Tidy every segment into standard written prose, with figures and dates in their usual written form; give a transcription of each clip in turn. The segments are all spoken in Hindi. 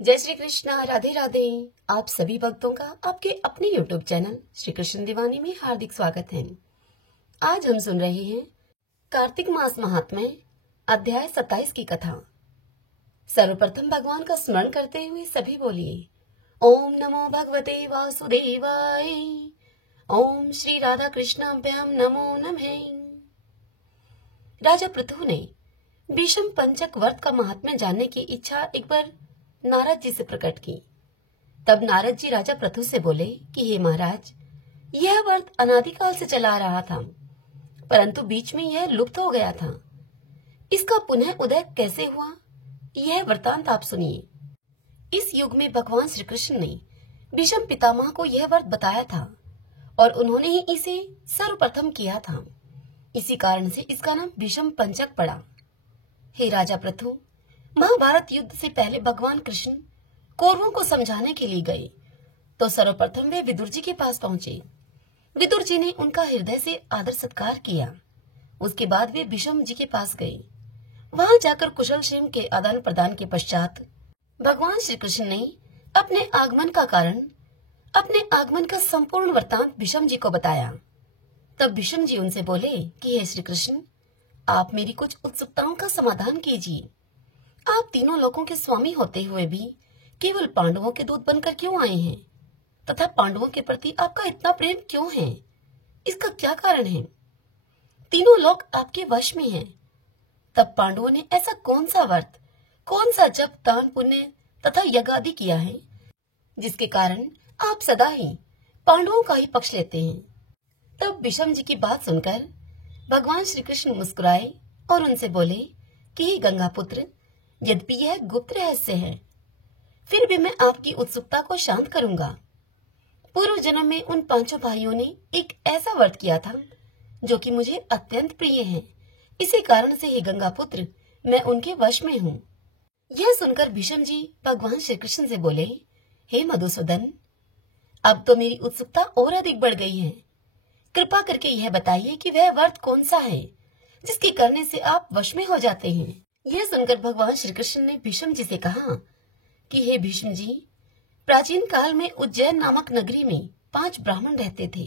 जय श्री कृष्णा, राधे राधे। आप सभी भक्तों का आपके अपने YouTube चैनल श्री कृष्ण दीवानी में हार्दिक स्वागत है। आज हम सुन रहे हैं कार्तिक मास महात्म्य अध्याय 27 की कथा। सर्वप्रथम भगवान का स्मरण करते हुए सभी बोलिए ओम नमो भगवते वासुदेवाय। ओम श्री राधा कृष्णाभ्याम नमो नमः। राजा पृथु ने भीष्म पंचक व्रत का महात्म्य जानने की इच्छा एक बार नारद जी से प्रकट की। तब नारद जी राजा पृथु से बोले कि हे महाराज, यह व्रत अनादिकाल से चला आ रहा था, परंतु बीच में यह लुप्त हो गया था। इसका पुनः उदय कैसे हुआ, यह वृतांत आप सुनिए। इस युग में भगवान श्री कृष्ण ने भीष्म पितामह को यह व्रत बताया था और उन्होंने ही इसे सर्वप्रथम किया था। इसी कारण से इसका नाम भीष्म पंचक पड़ा। हे राजा पृथु, महाभारत युद्ध से पहले भगवान कृष्ण कौरवों को समझाने के लिए गए तो सर्वप्रथम वे विदुर जी के पास पहुंचे। विदुर जी ने उनका हृदय से आदर सत्कार किया। उसके बाद वे भीष्म जी के पास गए। वहां जाकर कुशल क्षेम के आदान प्रदान के पश्चात भगवान श्री कृष्ण ने अपने आगमन का कारण, अपने आगमन का संपूर्ण वृतांत भीष्म जी को बताया। तब भीष्म जी उनसे बोले कि हे श्री कृष्ण, आप मेरी कुछ उत्सुकताओं का समाधान कीजिए। आप तीनों लोगों के स्वामी होते हुए भी केवल पांडवों के दूत बनकर क्यों आए हैं, तथा पांडवों के प्रति आपका इतना प्रेम क्यों है, इसका क्या कारण है? तीनों लोग आपके वश में हैं। तब पांडवों ने ऐसा कौन सा व्रत, कौन सा जप, दान, पुण्य तथा यज्ञ आदि किया है जिसके कारण आप सदा ही पांडवों का ही पक्ष लेते हैं? तब भीष्म जी की बात सुनकर भगवान श्री कृष्ण मुस्कुराए और उनसे बोले कि हे गंगा पुत्र, यद्यपि यह गुप्त रहस्य है, फिर भी मैं आपकी उत्सुकता को शांत करूंगा। पूर्व जन्म में उन पांचों भाइयों ने एक ऐसा व्रत किया था जो कि मुझे अत्यंत प्रिय है। इसी कारण से हे गंगा पुत्र, मैं उनके वश में हूँ। यह सुनकर भीष्म जी भगवान श्री कृष्ण से बोले, हे मधुसूदन, अब तो मेरी उत्सुकता और अधिक बढ़ गई है। कृपा करके यह बताइए कि वह व्रत कौन सा है जिसके करने से आप वश में हो जाते हैं। यह सुनकर भगवान श्री कृष्ण ने भीष्म जी से कहा कि हे भीष्म जी, प्राचीन काल में उज्जैन नामक नगरी में 5 ब्राह्मण रहते थे।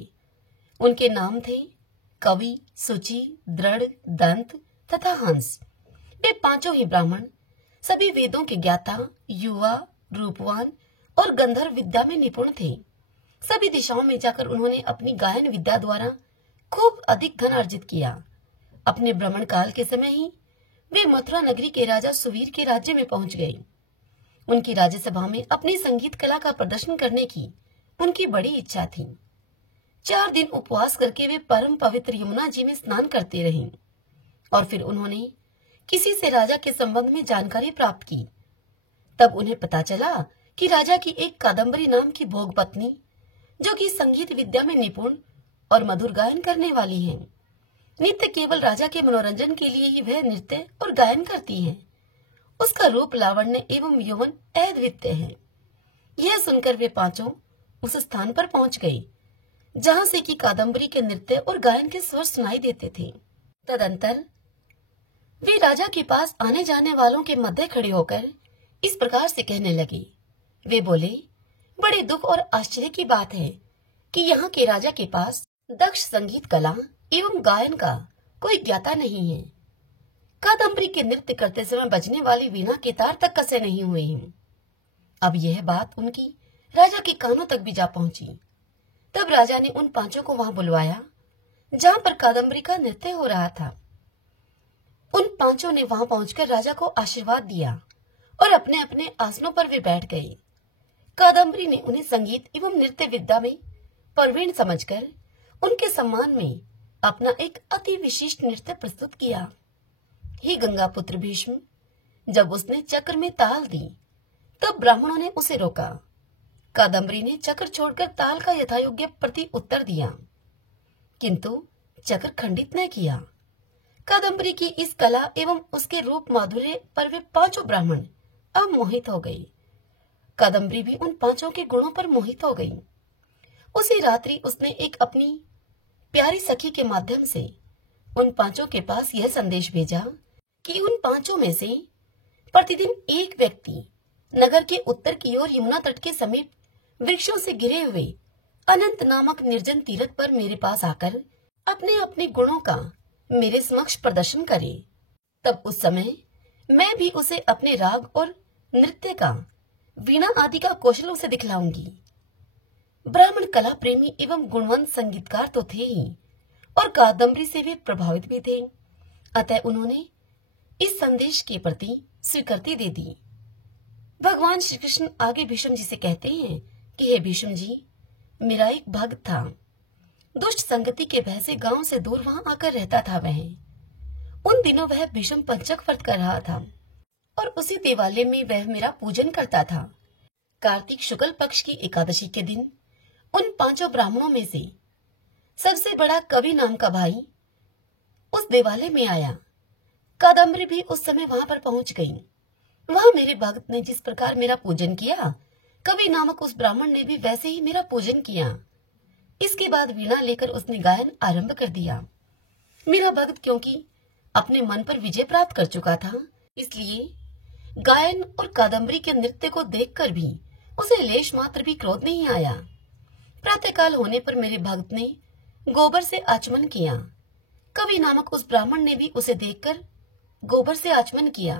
उनके नाम थे कवि, सुचि, दृढ़, दंत तथा हंस। वे पांचों ही ब्राह्मण सभी वेदों के ज्ञाता, युवा, रूपवान और गंधर्व विद्या में निपुण थे। सभी दिशाओं में जाकर उन्होंने अपनी गायन विद्या द्वारा खूब अधिक धन अर्जित किया। अपने भ्रमण काल के समय ही वे मथुरा नगरी के राजा सुवीर के राज्य में पहुंच गए। उनकी राज्यसभा में अपनी संगीत कला का प्रदर्शन करने की उनकी बड़ी इच्छा थी। 4 दिन उपवास करके वे परम पवित्र यमुना जी में स्नान करते रहे और फिर उन्होंने किसी से राजा के संबंध में जानकारी प्राप्त की। तब उन्हें पता चला कि राजा की एक कादम्बरी नाम की भोग पत्नी, जो कि संगीत विद्या में निपुण और मधुर गायन करने वाली है, नित्य केवल राजा के मनोरंजन के लिए ही वह नृत्य और गायन करती है। उसका रूप, लावण्य एवं यौवन अद्वितीय है। यह सुनकर वे पांचों उस स्थान पर पहुंच गए जहां से कि कादम्बरी के नृत्य और गायन के स्वर सुनाई देते थे। तदंतर वे राजा के पास आने जाने वालों के मध्य खड़े होकर इस प्रकार से कहने लगे। वे बोले, बड़े दुख और आश्चर्य की बात है कि यहाँ के राजा के पास दक्ष संगीत कला एवं गायन का कोई ज्ञाता नहीं है। कादम्बरी के नृत्य करते समय बजने वाली वीणा के तार तक कसे नहीं हुए हैं। अब यह बात उनकी राजा के कानों तक भी जा पहुंची। तब राजा ने उन पांचों को वहां बुलवाया जहां पर कादम्बरी का नृत्य हो रहा था। उन पांचों ने वहां पहुंचकर राजा को आशीर्वाद दिया और अपने अपने आसनों पर वे बैठ गए। कादम्बरी ने उन्हें संगीत एवं नृत्य विद्या में प्रवीण समझकर उनके सम्मान में अपना एक अति विशिष्ट नृत्य प्रस्तुत किया। हे गंगा पुत्र भीष्म, जब उसने चक्र में ताल दी तब ब्राह्मणों ने उसे रोका। कादम्बरी ने चक्र छोड़कर ताल का यथायोग्य प्रति उत्तर दिया, किंतु चक्र खंडित न किया। कादम्बरी की इस कला एवं उसके रूप माधुर्य पर वे पांचों ब्राह्मण अब मोहित हो गए। कादम्बरी भी उन पांचों के गुणों पर मोहित हो गई। उसी रात्रि उसने एक अपनी प्यारी सखी के माध्यम से उन पांचों के पास यह संदेश भेजा कि उन पांचों में से प्रतिदिन एक व्यक्ति नगर के उत्तर की ओर यमुना तट के समीप वृक्षों से घिरे हुए अनंत नामक निर्जन तीर्थ पर मेरे पास आकर अपने अपने गुणों का मेरे समक्ष प्रदर्शन करे, तब उस समय मैं भी उसे अपने राग और नृत्य का, वीणा आदि का कौशल उसे दिखलाऊंगी। ब्राह्मण कला प्रेमी एवं गुणवंत संगीतकार तो थे ही, और कादम्बरी से वे प्रभावित भी थे। अतः उन्होंने इस संदेश के प्रति स्वीकृति दे दी। भगवान श्री कृष्ण आगे भीष्म जी से कहते हैं कि हे भीष्म जी, मेरा एक भक्त था, दुष्ट संगति के भय से गांव से दूर वहां आकर रहता था। वह उन दिनों वह भीष्म पंचक व्रत कर रहा था और उसी देवालय में वह मेरा पूजन करता था। कार्तिक शुक्ल पक्ष की एकादशी के दिन उन 5 ब्राह्मणों में से सबसे बड़ा कवि नाम का भाई उस देवालय में आया। कादम्बरी भी उस समय वहां पर पहुंच गई। वहां मेरे भक्त ने जिस प्रकार मेरा पूजन किया, कवि नामक उस ब्राह्मण ने भी वैसे ही मेरा पूजन किया। इसके बाद वीणा लेकर उसने गायन आरंभ कर दिया। मेरा भक्त क्योंकि अपने मन पर विजय प्राप्त कर चुका था, इसलिए गायन और कादम्बरी के नृत्य को देखकर भी उसे लेश मात्र भी क्रोध नहीं आया। प्रातःकाल होने पर मेरे भक्त ने गोबर से आचमन किया। कवि नामक उस ब्राह्मण ने भी उसे देखकर गोबर से आचमन किया।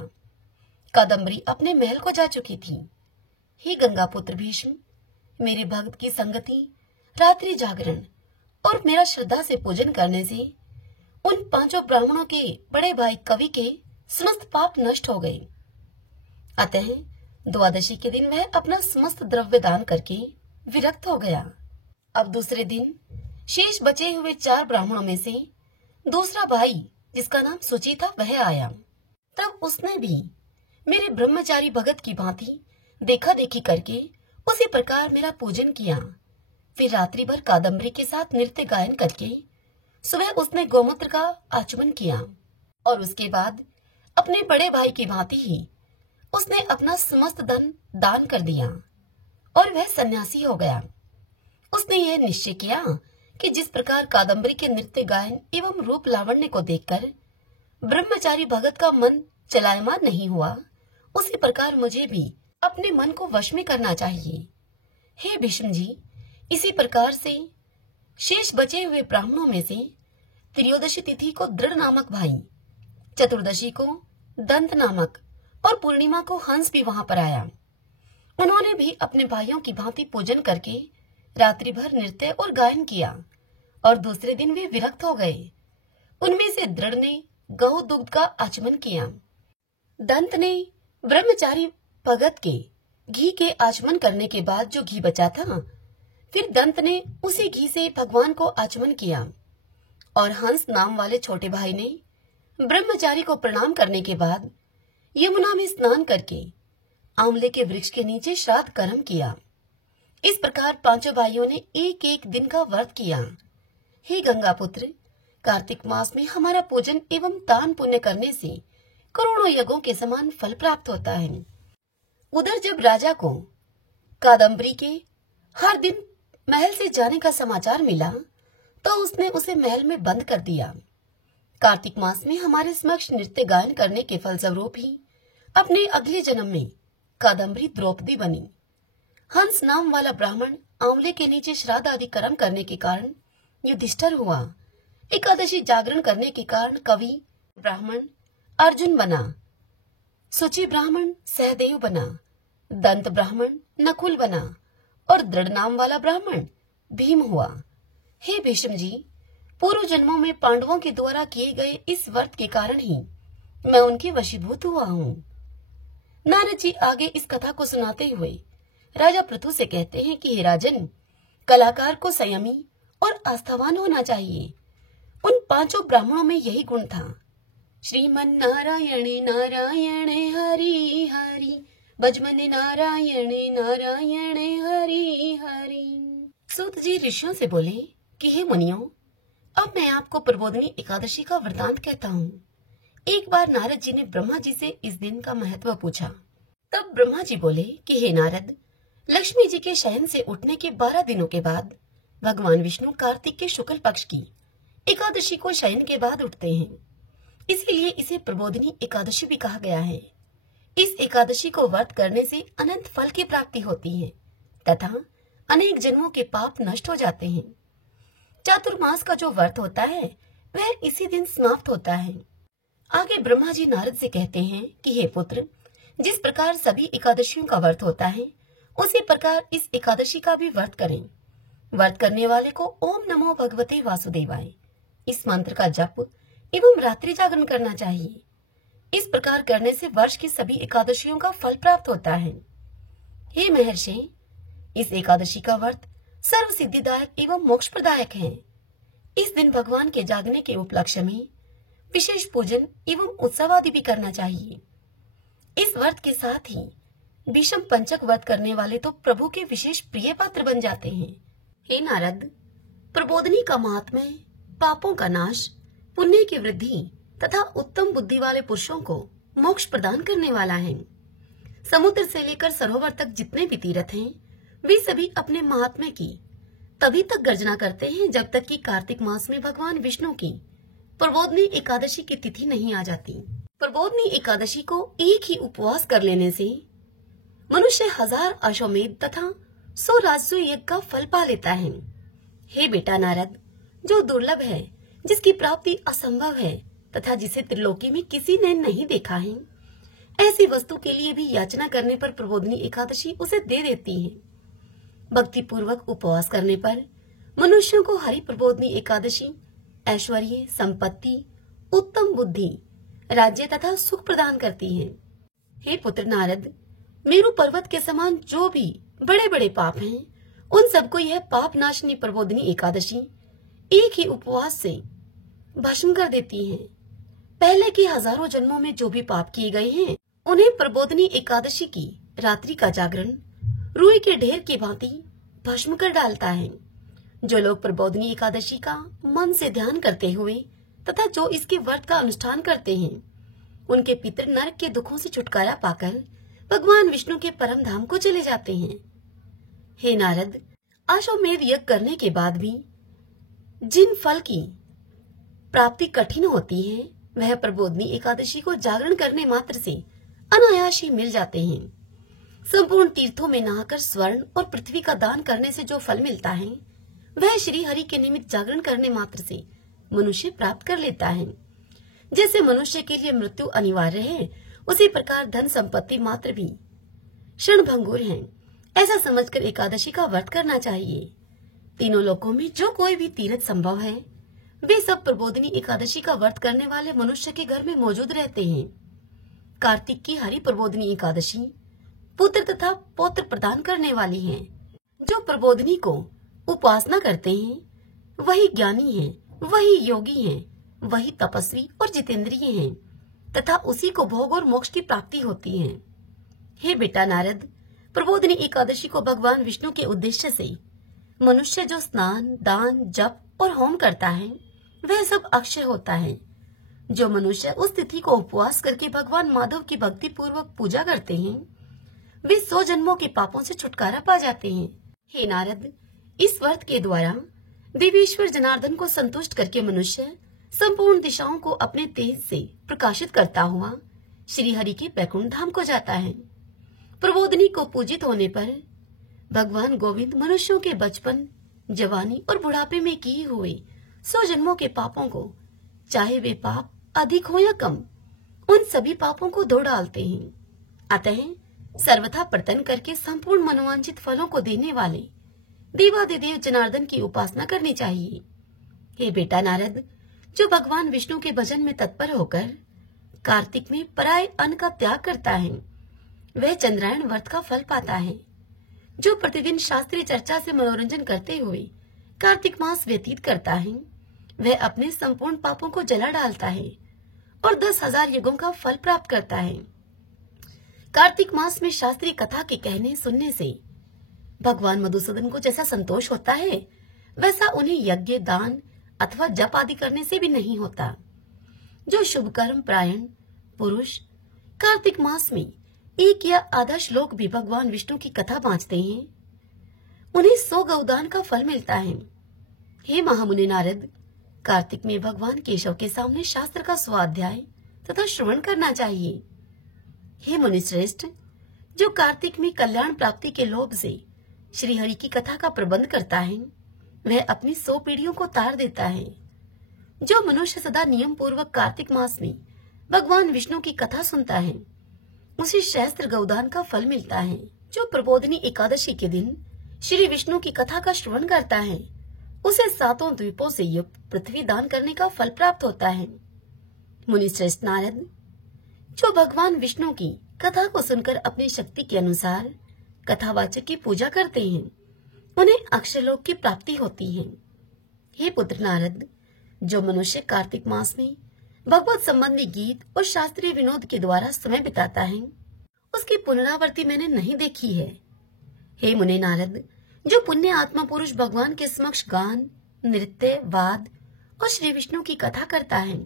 कादम्बरी अपने महल को जा चुकी थी। हे गंगापुत्र भीष्म, मेरे भक्त की संगति, रात्रि जागरण और मेरा श्रद्धा से पूजन करने से उन 5 ब्राह्मणों के बड़े भाई कवि के समस्त पाप नष्ट हो गए। अतः द्वादशी के दिन वह अपना समस्त द्रव्य दान करके विरक्त हो गया। अब दूसरे दिन शेष बचे हुए 4 ब्राह्मणों में से दूसरा भाई, जिसका नाम सुचि था, वह आया। तब उसने भी मेरे ब्रह्मचारी भगत की भांति देखा देखी करके उसी प्रकार मेरा पूजन किया। फिर रात्रि भर कादम्बरी के साथ नृत्य गायन करके सुबह उसने गोमूत्र का आचमन किया और उसके बाद अपने बड़े भाई की भांति ही उसने अपना समस्त धन दान कर दिया और वह सन्यासी हो गया। उसने यह निश्चय किया कि जिस प्रकार कादम्बरी के नृत्य गायन एवं रूप लावण्य को देखकर ब्रह्मचारी भगत का मन चलायमान नहीं हुआ, उसी प्रकार मुझे भी अपने मन को वश में करना चाहिए। हे भीष्म जी, इसी प्रकार से शेष बचे हुए ब्राह्मणों में से त्रयोदशी तिथि को दृढ़ नामक भाई, चतुर्दशी को दंत नामक और पूर्णिमा को हंस भी वहां पर आया। उन्होंने भी अपने भाइयों की भांति पूजन करके रात्रि भर नृत्य और गायन किया और दूसरे दिन वे विरक्त हो गए। उनमें से दृढ़ ने गौ दुग्ध का आचमन किया। दंत ने ब्रह्मचारी भगत के घी के आचमन करने के बाद जो घी बचा था, फिर दंत ने उसी घी से भगवान को आचमन किया और हंस नाम वाले छोटे भाई ने ब्रह्मचारी को प्रणाम करने के बाद यमुना में स्नान करके आंवले के वृक्ष के नीचे श्राद्ध कर्म किया। इस प्रकार 5 भाइयों ने एक एक दिन का व्रत किया। हे गंगा पुत्र, कार्तिक मास में हमारा पूजन एवं दान पुण्य करने से करोड़ों यज्ञों के समान फल प्राप्त होता है। उधर जब राजा को कादम्बरी के हर दिन महल से जाने का समाचार मिला, तो उसने उसे महल में बंद कर दिया। कार्तिक मास में हमारे समक्ष नृत्य गायन करने के फलस्वरूप ही अपने अगले जन्म में कादम्बरी द्रौपदी बनी। हंस नाम वाला ब्राह्मण आंवले के नीचे श्राद्ध आदि कर्म करने के कारण युधिष्ठिर हुआ। एकादशी जागरण करने के कारण कवि ब्राह्मण अर्जुन बना, सुचि ब्राह्मण सहदेव बना, दंत ब्राह्मण नकुल बना और दृढ़ नाम वाला ब्राह्मण भीम हुआ। हे भीष्म जी, पूर्व जन्मों में पांडवों के द्वारा किए गए इस व्रत के कारण ही मैं उनकी वशीभूत हुआ हूँ। नारद जी आगे इस कथा को सुनाते हुए राजा पृथु से कहते हैं कि हे राजन, कलाकार को संयमी और आस्थावान होना चाहिए। उन 5 ब्राह्मणों में यही गुण था। श्रीमन नारायण नारायण हरि हरि, भजमन नारायण नारायण हरि हरि। सूत जी ऋषियों से बोले कि हे मुनियों, अब मैं आपको प्रबोधनी एकादशी का वृतांत कहता हूँ। एक बार नारद जी ने ब्रह्मा जी से इस दिन का महत्व पूछा। तब ब्रह्मा जी बोले कि हे नारद, लक्ष्मी जी के शयन से उठने के 12 दिनों के बाद भगवान विष्णु कार्तिक के शुक्ल पक्ष की एकादशी को शयन के बाद उठते हैं, इसीलिए इसे प्रबोधनी एकादशी भी कहा गया है। इस एकादशी को व्रत करने से अनंत फल की प्राप्ति होती है तथा अनेक जन्मों के पाप नष्ट हो जाते हैं। चातुर्मास का जो व्रत होता है वह इसी दिन समाप्त होता है। आगे ब्रह्मा जी नारद से कहते हैं कि हे पुत्र, जिस प्रकार सभी एकादशियों का व्रत होता है उसी प्रकार इस एकादशी का भी व्रत करें। व्रत करने वाले को ओम नमो भगवते वासुदेवाय इस मंत्र का जप एवं रात्रि जागरण करना चाहिए। इस प्रकार करने से वर्ष की सभी एकादशियों का फल प्राप्त होता है। हे महर्षि, इस एकादशी का व्रत सर्व सिद्धिदायक एवं मोक्ष प्रदायक है। इस दिन भगवान के जागने के उपलक्ष्य में विशेष पूजन एवं उत्सव आदि भी करना चाहिए। इस व्रत के साथ ही विषम पंचक व्रत करने वाले तो प्रभु के विशेष प्रिय पात्र बन जाते हैं। हे नारद, प्रबोधनी का महात्म्य पापों का नाश, पुण्य की वृद्धि तथा उत्तम बुद्धि वाले पुरुषों को मोक्ष प्रदान करने वाला है। समुद्र से लेकर सरोवर तक जितने भी तीर्थ हैं, वे सभी अपने महात्म्य की तभी तक गर्जना करते हैं जब तक कि कार्तिक मास में भगवान विष्णु की प्रबोधनी एकादशी की तिथि नहीं आ जाती। प्रबोधनी एकादशी को एक ही उपवास कर लेने से मनुष्य 1000 अश्वमेध तथा 100 राजसूय यज्ञ का फल पा लेता है। हे बेटा नारद, जो दुर्लभ है, जिसकी प्राप्ति असंभव है तथा जिसे त्रिलोकी में किसी ने नहीं देखा है, ऐसी वस्तु के लिए भी याचना करने पर प्रबोधनी एकादशी उसे दे देती है। भक्ति पूर्वक उपवास करने पर मनुष्यों को हरि प्रबोधनी एकादशी ऐश्वर्य, संपत्ति, उत्तम बुद्धि, राज्य तथा सुख प्रदान करती है। हे पुत्र नारद, मेरु पर्वत के समान जो भी बड़े बड़े पाप हैं, उन सबको यह पाप नाशनी प्रबोधनी एकादशी एक ही उपवास से भस्म कर देती है। पहले के हजारों जन्मों में जो भी पाप किए गए हैं, उन्हें प्रबोधनी एकादशी की रात्रि का जागरण रुई के ढेर की भांति भस्म कर डालता है। जो लोग प्रबोधनी एकादशी का मन से ध्यान करते हुए तथा जो इसके व्रत का अनुष्ठान करते हैं, उनके पितर नरक के दुखों से छुटकारा पाकर भगवान विष्णु के परम धाम को चले जाते हैं। हे नारद, अश्वमेध यज्ञ करने के बाद भी जिन फल की प्राप्ति कठिन होती है, वह प्रबोधनी एकादशी को जागरण करने मात्र से अनायास ही मिल जाते हैं। संपूर्ण तीर्थों में नहाकर स्वर्ण और पृथ्वी का दान करने से जो फल मिलता है, वह श्री हरि के निमित्त जागरण करने मात्र से मनुष्य प्राप्त कर लेता है। जैसे मनुष्य के लिए मृत्यु अनिवार्य है, उसी प्रकार धन संपत्ति मात्र भी क्षणभंगुर है। ऐसा समझकर एकादशी का व्रत करना चाहिए। तीनों लोकों में जो कोई भी तीर्थ संभव है, वे सब प्रबोधनी एकादशी का व्रत करने वाले मनुष्य के घर में मौजूद रहते हैं। कार्तिक की हरि प्रबोधनी एकादशी पुत्र तथा पौत्र प्रदान करने वाली है। जो प्रबोधनी को उपासना करते हैं, वही ज्ञानी है, वही योगी है, वही तपस्वी और जितेंद्रिय हैं तथा उसी को भोग और मोक्ष की प्राप्ति होती है। हे बेटा नारद, प्रबोधनी एकादशी को भगवान विष्णु के उद्देश्य से मनुष्य जो स्नान, दान, जप और होम करता है, वह सब अक्षय होता है। जो मनुष्य उस तिथि को उपवास करके भगवान माधव की भक्ति पूर्वक पूजा करते हैं, वे 100 जन्मों के पापों से छुटकारा पा जाते हैं। हे नारद, इस व्रत के द्वारा देवेश्वर जनार्दन को संतुष्ट करके मनुष्य संपूर्ण दिशाओं को अपने तेज से प्रकाशित करता हुआ श्री हरि के बैकुंठ धाम को जाता है। प्रबोधनी को पूजित होने पर भगवान गोविंद मनुष्यों के बचपन, जवानी और बुढ़ापे में किए हुए 100 जन्मों के पापों को, चाहे वे पाप अधिक हो या कम, उन सभी पापों को धो डालते हैं। अतः सर्वथा प्रतन करके संपूर्ण मनोवांछित फलों को देने वाले देवादिदेव जनार्दन की उपासना करनी चाहिए। हे बेटा नारद, जो भगवान विष्णु के भजन में तत्पर होकर कार्तिक में पराय अन्न का त्याग करता है, वह चंद्रायण व्रत का फल पाता है। जो प्रतिदिन शास्त्रीय चर्चा से मनोरंजन करते हुए कार्तिक मास व्यतीत करता है, वह अपने संपूर्ण पापों को जला डालता है और 10,000 युगों का फल प्राप्त करता है। कार्तिक मास में शास्त्रीय कथा के कहने सुनने से भगवान मधुसूदन को जैसा संतोष होता है, वैसा उन्हें यज्ञ, दान अथवा जप आदि करने से भी नहीं होता। जो शुभ कर्म प्रायण पुरुष कार्तिक मास में 1 या आधा श्लोक भी भगवान विष्णु की कथा बाँचते हैं, उन्हें 100 गौदान का फल मिलता है। हे महामुनि नारद, कार्तिक में भगवान केशव के सामने शास्त्र का स्वाध्याय तथा श्रवण करना चाहिए। हे मुनिश्रेष्ठ, जो कार्तिक में कल्याण प्राप्ति के लोभ से श्री हरि की कथा का प्रबंध करता है, वह अपनी 100 पीढ़ियों को तार देता है। जो मनुष्य सदा नियम पूर्वक कार्तिक मास में भगवान विष्णु की कथा सुनता है, उसे सहस्त्र गौदान का फल मिलता है। जो प्रबोधिनी एकादशी के दिन श्री विष्णु की कथा का श्रवण करता है, उसे 7 द्वीपों से युक्त पृथ्वी दान करने का फल प्राप्त होता है। मुनिश्रेष्ठ नारद, जो भगवान विष्णु की कथा को सुनकर अपनी शक्ति के अनुसार कथावाचक की पूजा करते हैं, उन्हें अक्षरलोक की प्राप्ति होती है। हे पुत्र नारद, जो मनुष्य कार्तिक मास में भगवत संबंधी गीत और शास्त्रीय विनोद के द्वारा समय बिताता है, उसकी पुनरावृत्ति मैंने नहीं देखी है। हे मुनि नारद, जो पुण्य आत्मा पुरुष भगवान के समक्ष गान, नृत्य, वाद और श्री विष्णु की कथा करता है,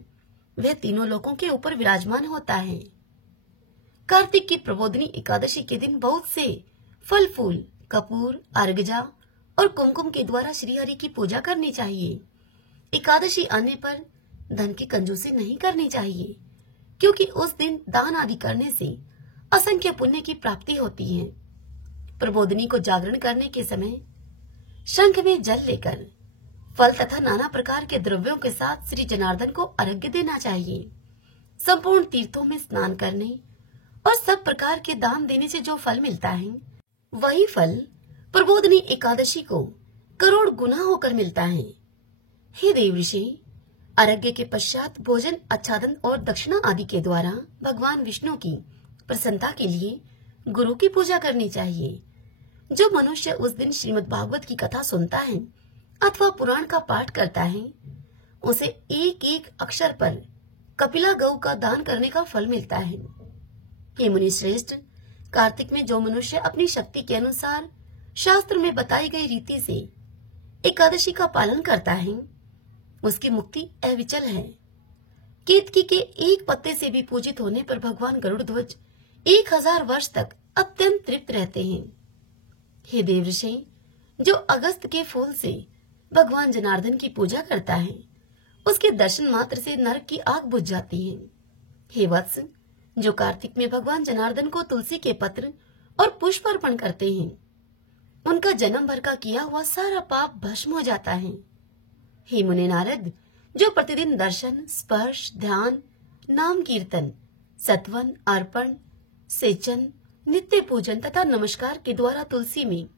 वह तीनों लोकों के ऊपर विराजमान होता है। कार्तिक की प्रबोधिनी एकादशी के दिन बहुत से फल फूल, कपूर, अर्गजा और कुमकुम के द्वारा श्री हरि की पूजा करनी चाहिए। एकादशी आने पर धन की कंजूसी नहीं करनी चाहिए, क्योंकि उस दिन दान आदि करने से असंख्य पुण्य की प्राप्ति होती है। प्रबोधिनी को जागरण करने के समय शंख में जल लेकर फल तथा नाना प्रकार के द्रव्यों के साथ श्री जनार्दन को अर्घ्य देना चाहिए। संपूर्ण तीर्थों में स्नान करने और सब प्रकार के दान देने से जो फल मिलता है, वही फल प्रबोधिनी एकादशी को करोड़ गुना होकर मिलता है। हे देवऋषि, अर्घ्य के पश्चात भोजन, आच्छादन और दक्षिणा आदि के द्वारा भगवान विष्णु की प्रसन्नता के लिए गुरु की पूजा करनी चाहिए। जो मनुष्य उस दिन श्रीमद् भागवत की कथा सुनता है अथवा पुराण का पाठ करता है, उसे एक एक अक्षर पर कपिला गौ का दान करने का फल मिलता है। हे मुनि श्रेष्ठ, कार्तिक में जो मनुष्य अपनी शक्ति के अनुसार शास्त्र में बताई गई रीति से एकादशी का पालन करता है, उसकी मुक्ति अविचल है। केतकी के एक पत्ते से भी पूजित होने पर भगवान गरुड़ ध्वज 1000 वर्ष तक अत्यंत तृप्त रहते हैं। हे देवऋषि, जो अगस्त के फूल से भगवान जनार्दन की पूजा करता है, उसके दर्शन मात्र से नरक की आग बुझ जाती है। हे वत्स, जो कार्तिक में भगवान जनार्दन को तुलसी के पत्र और पुष्प अर्पण करते हैं, उनका जन्म भर का किया हुआ सारा पाप भस्म हो जाता है। हे मुनि नारद, जो प्रतिदिन दर्शन, स्पर्श, ध्यान, नाम कीर्तन, सत्वन, अर्पण, सेचन, नित्य पूजन तथा नमस्कार के द्वारा तुलसी में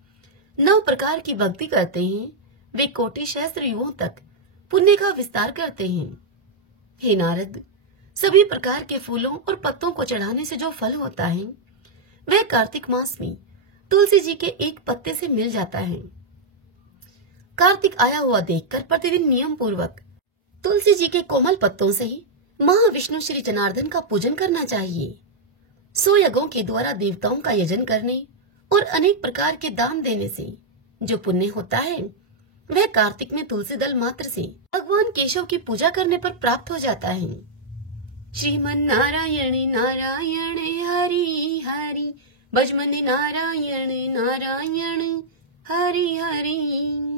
9 प्रकार की भक्ति करते हैं, वे कोटि सहस्त्र युगों तक पुण्य का विस्तार करते हैं। हे नारद, सभी प्रकार के फूलों और पत्तों को चढ़ाने से जो फल होता है, वह कार्तिक मास में तुलसी जी के एक पत्ते से मिल जाता है। कार्तिक आया हुआ देखकर प्रतिदिन नियम पूर्वक तुलसी जी के कोमल पत्तों से महाविष्णु श्री जनार्दन का पूजन करना चाहिए। 100 यज्ञों के द्वारा देवताओं का यजन करने और अनेक प्रकार के दान देने से जो पुण्य होता है, वह कार्तिक में तुलसी दल मात्र से भगवान केशव की पूजा करने पर प्राप्त हो जाता है। श्रीमन नारायण नारायण हरि हरि, भजमनि नारायण नारायण हरि हरि।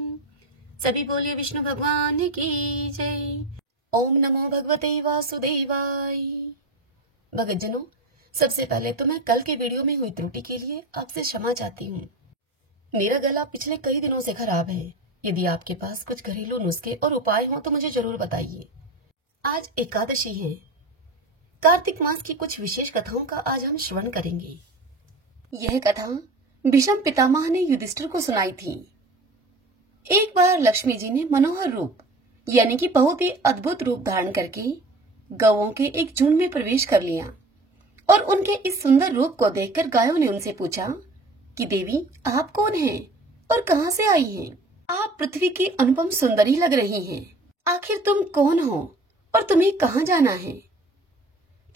सभी बोलिए विष्णु भगवान की जय। ओम नमो भगवते वासुदेवाय। भगतजनों, सबसे पहले तो मैं कल के वीडियो में हुई त्रुटि के लिए आपसे क्षमा चाहती हूँ। मेरा गला पिछले कई दिनों से खराब है। यदि आपके पास कुछ घरेलू नुस्खे और उपाय हो तो मुझे जरूर बताइए। आज एकादशी है। कार्तिक मास की कुछ विशेष कथाओं का आज हम श्रवण करेंगे। यह कथा भीष्म पितामह ने युधिष्ठिर को सुनाई थी। एक बार लक्ष्मी जी ने मनोहर रूप यानी कि बहुत ही अद्भुत रूप धारण करके गौओं के एक झुंड में प्रवेश कर लिया और उनके इस सुंदर रूप को देखकर गायों ने उनसे पूछा कि देवी, आप कौन हैं और कहां से आई हैं? आप पृथ्वी की अनुपम सुंदरी लग रही हैं। आखिर तुम कौन हो और तुम्हें कहां जाना है?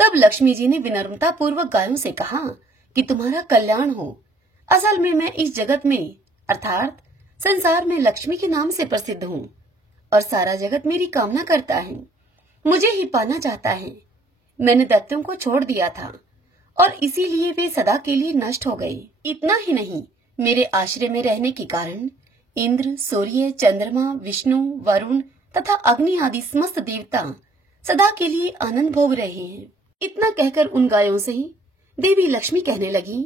तब लक्ष्मी जी ने विनम्रता पूर्वक गायों से कहा कि तुम्हारा कल्याण हो। असल में मैं इस जगत में अर्थात संसार में लक्ष्मी के नाम से प्रसिद्ध हूँ और सारा जगत मेरी कामना करता है, मुझे ही पाना चाहता है। मैंने दैत्यों को छोड़ दिया था और इसीलिए वे सदा के लिए नष्ट हो गए। इतना ही नहीं, मेरे आश्रय में रहने के कारण इंद्र, सूर्य, चंद्रमा, विष्णु, वरुण तथा अग्नि आदि समस्त देवता सदा के लिए आनंद भोग रहे हैं। इतना कहकर उन गायों से देवी लक्ष्मी कहने लगी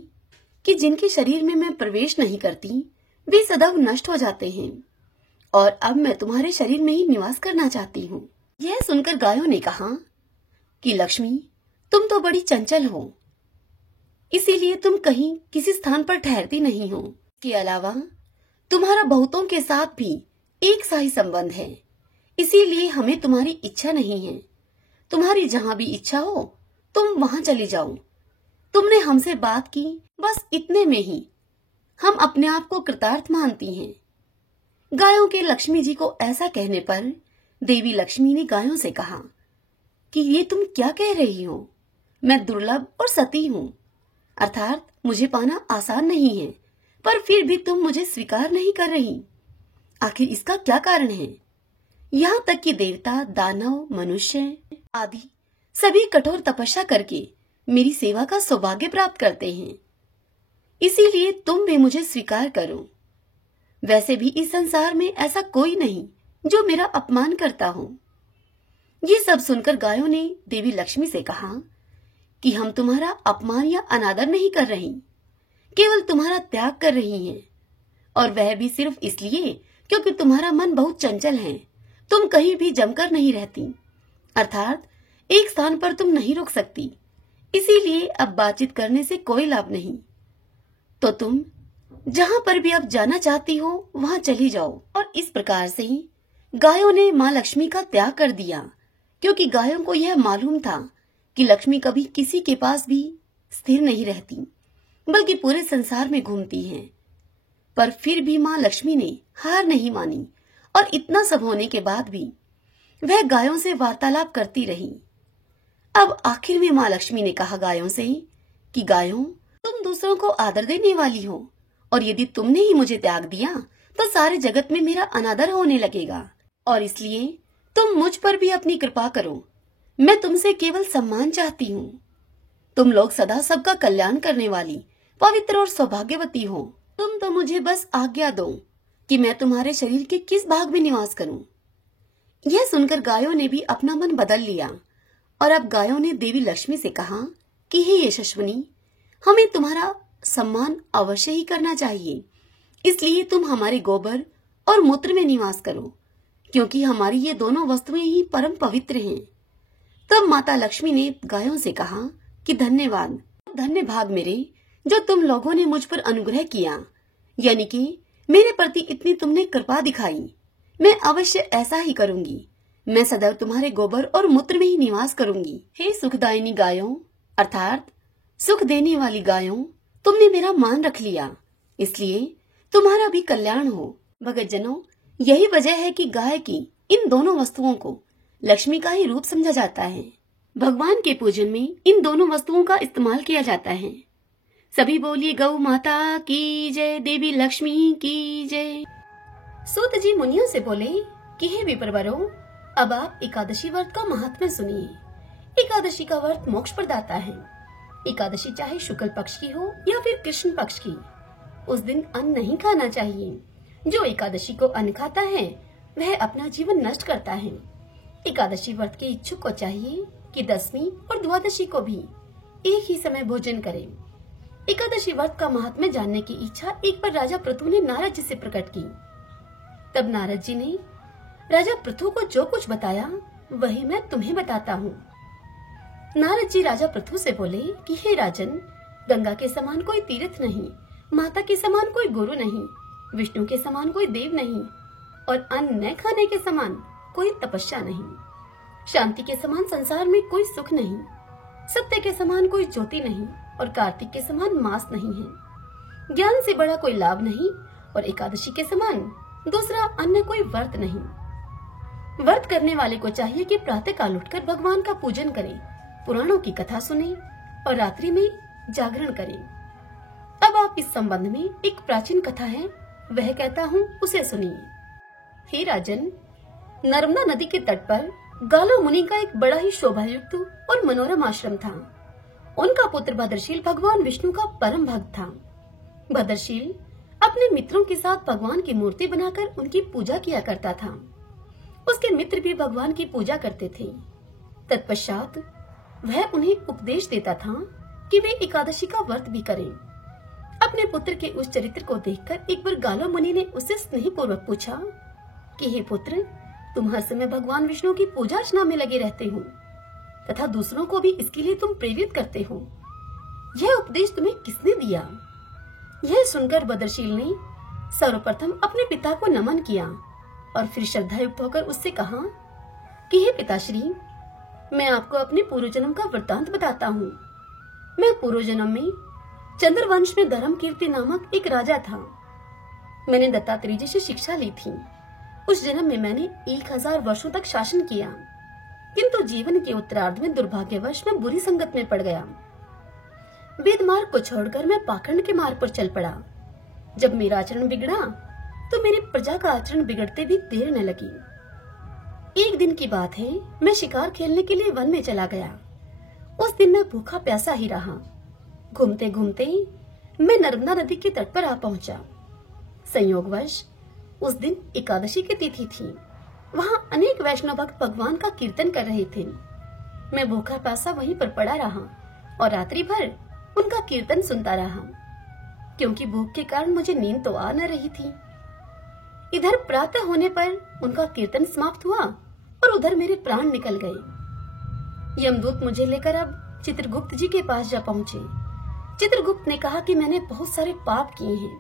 कि जिनके शरीर में मैं प्रवेश नहीं करती वे सदैव नष्ट हो जाते हैं और अब मैं तुम्हारे शरीर में ही निवास करना चाहती हूँ। यह सुनकर गायों ने कहा कि लक्ष्मी, तुम तो बड़ी चंचल हो, इसीलिए तुम कहीं किसी स्थान पर ठहरती नहीं हो। इसके अलावा तुम्हारा बहुतों के साथ भी एक सा ही संबंध है, इसीलिए हमें तुम्हारी इच्छा नहीं है। तुम्हारी जहां भी इच्छा हो तुम वहां चली जाओ। तुमने हमसे बात की, बस इतने में ही हम अपने आप को कृतार्थ मानती हैं। गायों के लक्ष्मी जी को ऐसा कहने पर देवी लक्ष्मी ने गायों से कहा कि ये तुम क्या कह रही हो? मैं दुर्लभ और सती हूँ, अर्थात मुझे पाना आसान नहीं है, पर फिर भी तुम मुझे स्वीकार नहीं कर रही। आखिर इसका क्या कारण है? यहाँ तक कि देवता, दानव, मनुष्य आदि सभी कठोर तपस्या करके मेरी सेवा का सौभाग्य प्राप्त करते हैं, इसीलिए तुम भी मुझे स्वीकार करो। वैसे भी इस संसार में ऐसा कोई नहीं जो मेरा अपमान करता हो। ये सब सुनकर गायों ने देवी लक्ष्मी से कहा कि हम तुम्हारा अपमान या अनादर नहीं कर रही, केवल तुम्हारा त्याग कर रही हैं, और वह भी सिर्फ इसलिए क्योंकि तुम्हारा मन बहुत चंचल है। तुम कहीं भी जमकर नहीं रहती, अर्थात एक स्थान पर तुम नहीं रुक सकती, इसीलिए अब बातचीत करने से कोई लाभ नहीं। तो तुम जहां पर भी अब जाना चाहती हो वहां चली जाओ। और इस प्रकार से गायों ने माँ लक्ष्मी का त्याग कर दिया, क्योंकि गायों को यह मालूम था कि लक्ष्मी कभी किसी के पास भी स्थिर नहीं रहती, बल्कि पूरे संसार में घूमती हैं। पर फिर भी माँ लक्ष्मी ने हार नहीं मानी और इतना सब होने के बाद भी वह गायों से वार्तालाप करती रही। अब आखिर में माँ लक्ष्मी ने कहा गायों से कि गायों, तुम दूसरों को आदर देने वाली हो, और यदि तुमने ही मुझे त्याग दिया तो सारे जगत में मेरा अनादर होने लगेगा, और इसलिए तुम मुझ पर भी अपनी कृपा करो। मैं तुमसे केवल सम्मान चाहती हूँ। तुम लोग सदा सबका कल्याण करने वाली, पवित्र और सौभाग्यवती हो। तुम तो मुझे बस आज्ञा दो कि मैं तुम्हारे शरीर के किस भाग में निवास करूं। यह सुनकर गायों ने भी अपना मन बदल लिया, और अब गायों ने देवी लक्ष्मी से कहा कि हे यशस्विनी, हमें तुम्हारा सम्मान अवश्य ही करना चाहिए, इसलिए तुम हमारे गोबर और मूत्र में निवास करो, क्योंकि हमारी ये दोनों वस्तुएं ही परम पवित्र हैं। तब माता लक्ष्मी ने गायों से कहा कि धन्यवाद, धन्य भाग मेरे, जो तुम लोगों ने मुझ पर अनुग्रह किया, यानी कि मेरे प्रति इतनी तुमने कृपा दिखाई। मैं अवश्य ऐसा ही करूंगी। मैं सदैव तुम्हारे गोबर और मूत्र में ही निवास करूंगी। हे सुखदायिनी गायों, अर्थात सुख देने वाली गायों, तुमने मेरा मान रख लिया, इसलिए तुम्हारा भी कल्याण हो। भगत जनों, यही वजह है कि गाय की इन दोनों वस्तुओं को लक्ष्मी का ही रूप समझा जाता है। भगवान के पूजन में इन दोनों वस्तुओं का इस्तेमाल किया जाता है। सभी बोलिए गौ माता की जय, देवी लक्ष्मी की जय। सूत जी मुनियों से बोले कि हे विप्रवरों, अब आप एकादशी व्रत का महात्म्य सुनिए। एकादशी का व्रत मोक्ष प्रदाता है। एकादशी चाहे शुक्ल पक्ष की हो या फिर कृष्ण पक्ष की, उस दिन अन्न नहीं खाना चाहिए। जो एकादशी को अन्न खाता है वह अपना जीवन नष्ट करता है। एकादशी व्रत के इच्छुक को चाहिए कि दसवीं और द्वादशी को भी एक ही समय भोजन करें। एकादशी व्रत का महात्म्य जानने की इच्छा एक बार राजा पृथु ने नारद जी से प्रकट की। तब नारद जी ने राजा पृथु को जो कुछ बताया वही मैं तुम्हें बताता हूँ। नारद जी राजा पृथु से बोले कि हे राजन, गंगा के समान कोई तीर्थ नहीं, माता के समान कोई गुरु नहीं, विष्णु के समान कोई देव नहीं, और अन्न न खाने के समान कोई तपस्या नहीं। शांति के समान संसार में कोई सुख नहीं, सत्य के समान कोई ज्योति नहीं, और कार्तिक के समान मास नहीं है। ज्ञान से बड़ा कोई लाभ नहीं, और एकादशी के समान दूसरा अन्य कोई व्रत नहीं। व्रत करने वाले को चाहिए कि प्रातः काल उठकर भगवान का पूजन करें, पुराणों की कथा सुने और रात्रि में जागरण करें। अब आप इस संबंध में एक प्राचीन कथा है, वह कहता हूँ, उसे सुनिए। हे राजन, नर्मदा नदी के तट पर गालो मुनि का एक बड़ा ही शोभायुक्त और मनोरम आश्रम था। उनका पुत्र भद्रशील भगवान विष्णु का परम भक्त था। भद्रशील अपने मित्रों के साथ भगवान की मूर्ति बनाकर उनकी पूजा किया करता था। उसके मित्र भी भगवान की पूजा करते थे। तत्पश्चात वह उन्हें उपदेश देता था कि वे एकादशी का व्रत भी करें। अपने पुत्र के उस चरित्र को देखकर एक बार गालो मुनि ने उससे स्नेहपूर्वक पूछा कि हे पुत्र, तुम हर समय भगवान विष्णु की पूजा अर्चना में लगे रहते हो तथा दूसरों को भी इसके लिए तुम प्रेरित करते हो। यह उपदेश तुम्हें किसने दिया? यह सुनकर बदरशील ने सर्वप्रथम अपने पिता को नमन किया और फिर श्रद्धायुक्त होकर उससे कहा कि हे पिताश्री, मैं आपको अपने पूर्व जन्म का वृत्तांत बताता हूँ। मैं पूर्व जन्म में चंद्रवंश में धर्म कीर्ति नामक एक राजा था। मैंने दत्तात्रेय जी से शिक्षा ली थी। उस जन्म में मैंने 1000 वर्षों तक शासन किया, किंतु जीवन के उत्तरार्ध में दुर्भाग्यवश मैं बुरी संगत में पड़ गया। वेद मार्ग को छोड़कर मैं पाखंड के मार्ग पर चल पड़ा। जब मेरा आचरण बिगड़ा तो मेरी प्रजा का आचरण बिगड़ते भी देर न लगी। एक दिन की बात है, मैं शिकार खेलने के लिए वन में चला गया। उस दिन मैं भूखा प्यासा ही रहा। घूमते घूमते मैं नर्मदा नदी के तट पर आ पहुंचा। संयोगवश उस दिन एकादशी की तिथि थी। वहां अनेक वैष्णव भक्त भगवान का कीर्तन कर रहे थे। मैं भूखा प्यासा वहीं पर पड़ा रहा और रात्रि भर उनका कीर्तन सुनता रहा, क्योंकि भूख के कारण मुझे नींद तो आ न रही थी। इधर प्रातः होने पर उनका कीर्तन समाप्त हुआ और उधर मेरे प्राण निकल गए। यमदूत मुझे लेकर अब चित्रगुप्त जी के पास जा पहुंचे। चित्रगुप्त ने कहा कि मैंने बहुत सारे पाप किए हैं,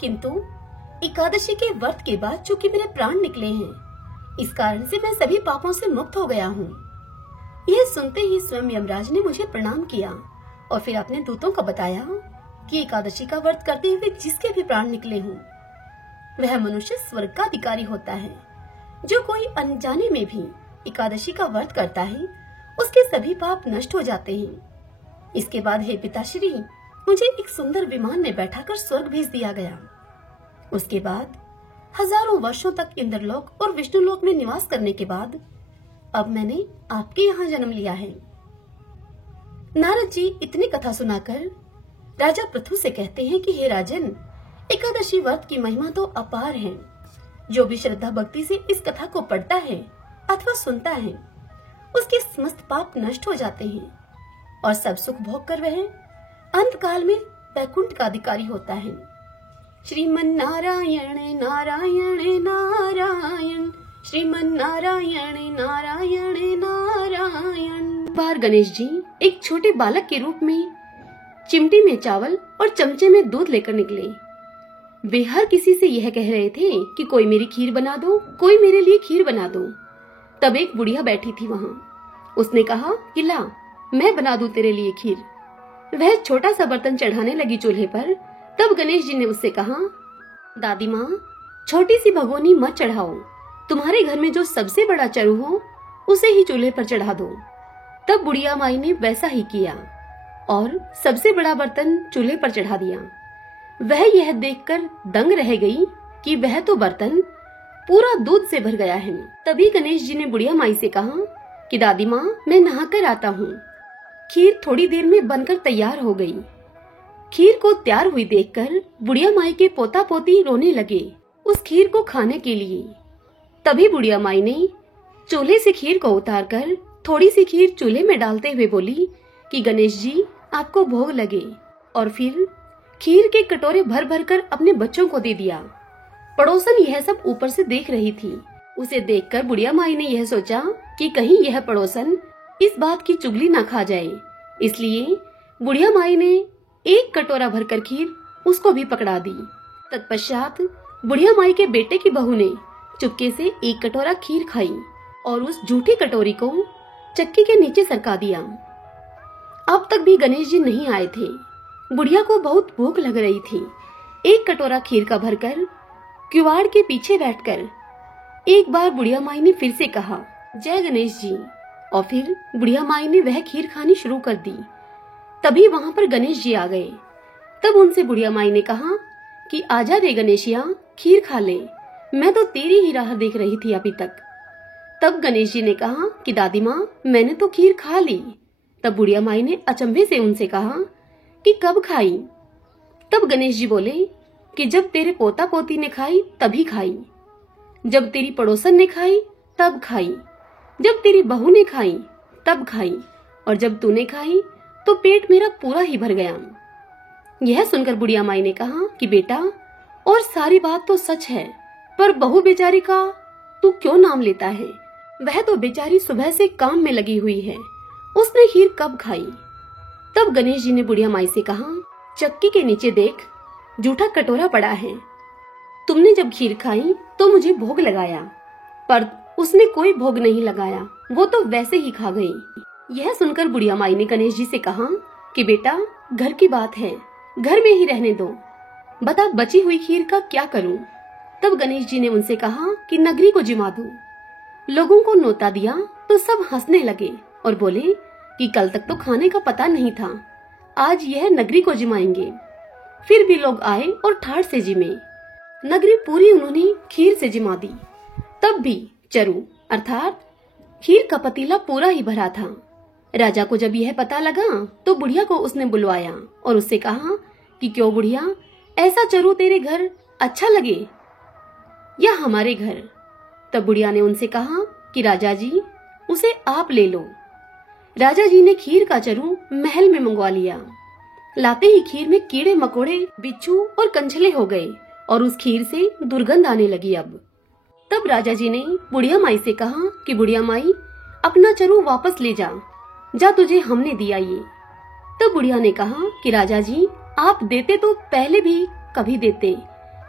किंतु एकादशी के व्रत के बाद चूंकि मेरे प्राण निकले हैं, इस कारण से मैं सभी पापों से मुक्त हो गया हूँ। यह सुनते ही स्वयं यमराज ने मुझे प्रणाम किया और फिर अपने दूतों को बताया कि एकादशी का व्रत करते हुए जिसके भी प्राण निकले हों, वह मनुष्य स्वर्ग का अधिकारी होता है। जो कोई अनजाने में भी एकादशी का व्रत करता है, उसके सभी पाप नष्ट हो जाते हैं। इसके बाद हे पिताश्री, मुझे एक सुंदर विमान में बैठाकर स्वर्ग भेज दिया गया। उसके बाद हजारों वर्षों तक इंद्रलोक और विष्णुलोक में निवास करने के बाद अब मैंने आपके यहाँ जन्म लिया है। नारद जी इतनी कथा सुनाकर राजा पृथु से कहते हैं कि हे राजन, एकादशी व्रत की महिमा तो अपार है। जो भी श्रद्धा भक्ति से इस कथा को पढ़ता है अथवा सुनता है, उसके समस्त पाप नष्ट हो जाते हैं और सब सुख भोग कर वह अंत काल में वैकुंठ का अधिकारी होता है। श्रीमन नारायण नारायण नारायण, श्रीमन नारायण नारायण नारायण। बार गणेश जी एक छोटे बालक के रूप में चिमटी में चावल और चमचे में दूध लेकर निकले। वे हर किसी से यह कह रहे थे कि कोई मेरी खीर बना दो, कोई मेरे लिए खीर बना दो। तब एक बुढ़िया बैठी थी वहाँ। उसने कहा कि ला, मैं बना दूं तेरे लिए खीर। वह छोटा सा बर्तन चढ़ाने लगी चूल्हे पर। तब गणेश जी ने उससे कहा, दादी माँ, छोटी सी भगोनी मत चढ़ाओ। तुम्हारे घर में जो सबसे बड़ा चरु हो उसे ही चूल्हे पर चढ़ा दो। तब बुढ़िया माई ने वैसा ही किया और सबसे बड़ा बर्तन चूल्हे पर चढ़ा दिया। वह यह देखकर दंग रह गई कि वह तो बर्तन पूरा दूध से भर गया है। तभी गणेश जी ने बुढ़िया माई से कहा कि दादी माँ, मैं नहाकर आता हूँ। खीर थोड़ी देर में बनकर तैयार हो गई। खीर को तैयार हुई देखकर बुढ़िया माई के पोता पोती रोने लगे उस खीर को खाने के लिए। तभी बुढ़िया माई ने चूल्हे से खीर को उतारकर थोड़ी सी खीर चूल्हे में डालते हुए बोली कि गणेश जी, आपको भोग लगे, और फिर खीर के कटोरे भर भर कर अपने बच्चों को दे दिया। पड़ोसन यह सब ऊपर से देख रही थी। उसे देखकर बुढ़िया माई ने यह सोचा कि कहीं यह पड़ोसन इस बात की चुगली न खा जाए, इसलिए बुढ़िया माई ने एक कटोरा भरकर खीर उसको भी पकड़ा दी। तत्पश्चात बुढ़िया माई के बेटे की बहू ने चुपके से एक कटोरा खीर खाई और उस झूठी कटोरी को चक्की के नीचे सरका दिया। अब तक भी गणेश जी नहीं आए थे। बुढ़िया को बहुत भूख लग रही थी। एक कटोरा खीर का भरकर किवाड़ के पीछे बैठकर एक बार बुढ़िया माई ने फिर से कहा, जय गणेश जी, और फिर बुढ़िया माई ने वह खीर खानी शुरू कर दी। तभी वहां पर गणेश जी आ गए। तब उनसे बुढ़िया माई ने कहा कि आजा रे गणेशिया, खीर खा ले, मैं तो तेरी ही राह देख रही थी अभी तक। तब गणेश जी ने कहा कि दादी माँ, मैंने तो खीर खा ली। तब बुढ़िया माई ने अचंभे से उनसे कहा कि कब खाई? तब गणेश जी बोले कि जब तेरे पोता पोती ने खाई तभी खाई, जब तेरी पड़ोसन ने खाई तब खाई, जब तेरी बहू ने खाई तब खाई, और जब तूने खाई तो पेट मेरा पूरा ही भर गया। यह सुनकर बुढ़िया माई ने कहा कि बेटा, और सारी बात तो सच है, पर बहू बेचारी का तू क्यों नाम लेता है? वह तो बेचारी सुबह से काम में लगी हुई है, उसने खीर कब खाई? तब गणेश जी ने बुढ़िया माई से कहा, चक्की के नीचे देख, जूठा कटोरा पड़ा है। तुमने जब खीर खाई तो मुझे भोग लगाया, पर उसने कोई भोग नहीं लगाया, वो तो वैसे ही खा गई। यह सुनकर बुढ़िया माई ने गणेश जी से कहा कि बेटा, घर की बात है, घर में ही रहने दो, बता बची हुई खीर का क्या करूं? तब गणेश जी ने उनसे कहा कि नगरी को जिमा दो। लोगों को न्योता दिया तो सब हंसने लगे और बोले कि कल तक तो खाने का पता नहीं था, आज यह नगरी को जिमाएंगे। फिर भी लोग आए और ठाठ से जिमे। नगरी पूरी उन्होंने खीर से जिमा दी। तब भी चरू अर्थात खीर का पतीला पूरा ही भरा था। राजा को जब यह पता लगा तो बुढ़िया को उसने बुलवाया और उससे कहा कि क्यों बुढ़िया, ऐसा चरू तेरे घर अच्छा लगे या हमारे घर? तब बुढ़िया ने उनसे कहा कि राजा जी, उसे आप ले लो। राजा जी ने खीर का चरू महल में मंगवा लिया। लाते ही खीर में कीड़े मकोड़े, बिच्छू और कंछले हो गए और उस खीर से दुर्गंध आने लगी। अब तब राजा जी ने बुढ़िया माई से कहा कि बुढ़िया माई, अपना चरू वापस ले जा, जा तुझे हमने दिया ये। तब बुढ़िया ने कहा कि राजा जी, आप देते तो पहले भी कभी देते,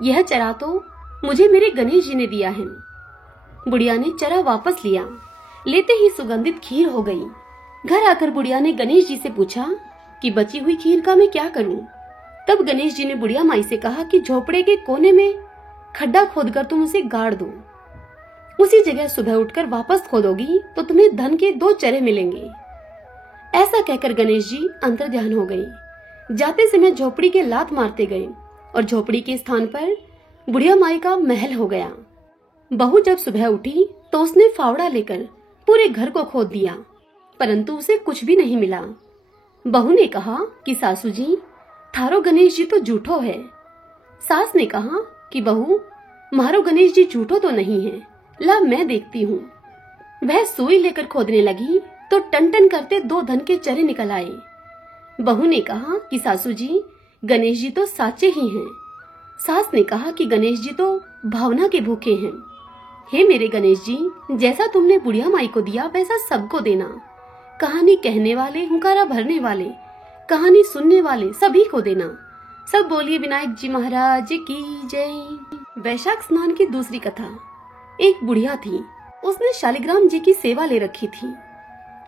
यह चरा तो मुझे मेरे गणेश जी ने दिया है। बुढ़िया ने चरा वापस लिया, लेते ही सुगंधित खीर हो गई। घर आकर बुढ़िया ने गणेश जी से पूछा कि बची हुई खीर का मैं क्या करूं? तब गणेश जी ने बुढ़िया माई से कहा कि झोपड़े के कोने में खड्डा खोदकर तुम उसे गाड़ दो, उसी जगह सुबह उठकर वापस खोदोगी तो तुम्हें धन के 2 चरे मिलेंगे। ऐसा कहकर गणेश जी अंतर्ध्यान हो गए। जाते समय झोपड़ी के लात मारते गए और झोपड़ी के स्थान पर बुढ़िया माई का महल हो गया। बहू जब सुबह उठी तो उसने फावड़ा लेकर पूरे घर को खोद दिया, परंतु उसे कुछ भी नहीं मिला। बहू ने कहा कि सासू जी, थारो गणेश जी तो झूठो है। सास ने कहा कि बहू, मारो गणेश जी झूठो तो नहीं है, ला मैं देखती हूँ। वह सुई लेकर खोदने लगी तो टन टन करते 2 धन के चरे निकल आए। बहू ने कहा कि सासू जी, गणेश जी तो साचे ही हैं। सास ने कहा कि गणेश जी तो भावना के भूखे हैं। हे मेरे गणेश जी, जैसा तुमने बुढ़िया माई को दिया वैसा सबको देना। कहानी कहने वाले, हुंकारा भरने वाले, कहानी सुनने वाले सभी को देना। सब बोलिए विनायक जी महाराज की जय। वैशाख स्नान की दूसरी कथा। एक बुढ़िया थी, उसने शालिग्राम जी की सेवा ले रखी थी।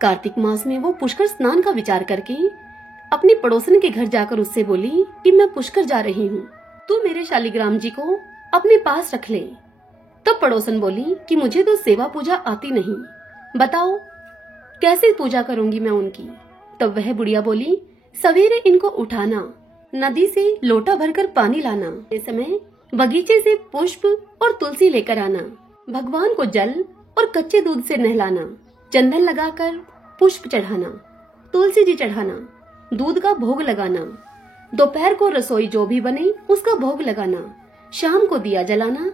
कार्तिक मास में वो पुष्कर स्नान का विचार करके अपनी पड़ोसन के घर जाकर उससे बोली कि मैं पुष्कर जा रही हूँ, तू मेरे शालिग्राम जी को अपने पास रख ले। तब पड़ोसन बोली कि मुझे तो सेवा पूजा आती नहीं, बताओ कैसे पूजा करूंगी मैं उनकी। तब वह बुढ़िया बोली, सवेरे इनको उठाना, नदी से लोटा भरकर पानी लाना, इस समय बगीचे से पुष्प और तुलसी लेकर आना, भगवान को जल और कच्चे दूध से नहलाना, चंदन लगाकर पुष्प चढ़ाना, तुलसी जी चढ़ाना, दूध का भोग लगाना, दोपहर को रसोई जो भी बने उसका भोग लगाना, शाम को दिया जलाना,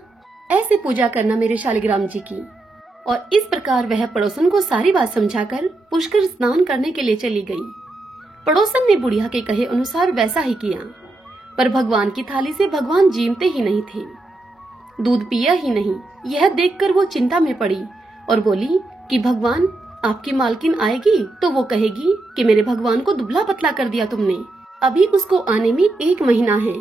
ऐसे पूजा करना मेरे शालिग्राम जी की। और इस प्रकार वह पड़ोसन को सारी बात समझाकर पुष्कर स्नान करने के लिए चली गई। पड़ोसन ने बुढ़िया के कहे अनुसार वैसा ही किया, पर भगवान की थाली से भगवान जीमते ही नहीं थे, दूध पिया ही नहीं। यह देखकर वो चिंता में पड़ी और बोली कि भगवान, आपकी मालकिन आएगी तो वो कहेगी कि मेरे भगवान को दुबला पतला कर दिया तुमने, अभी उसको आने में 1 महीना है।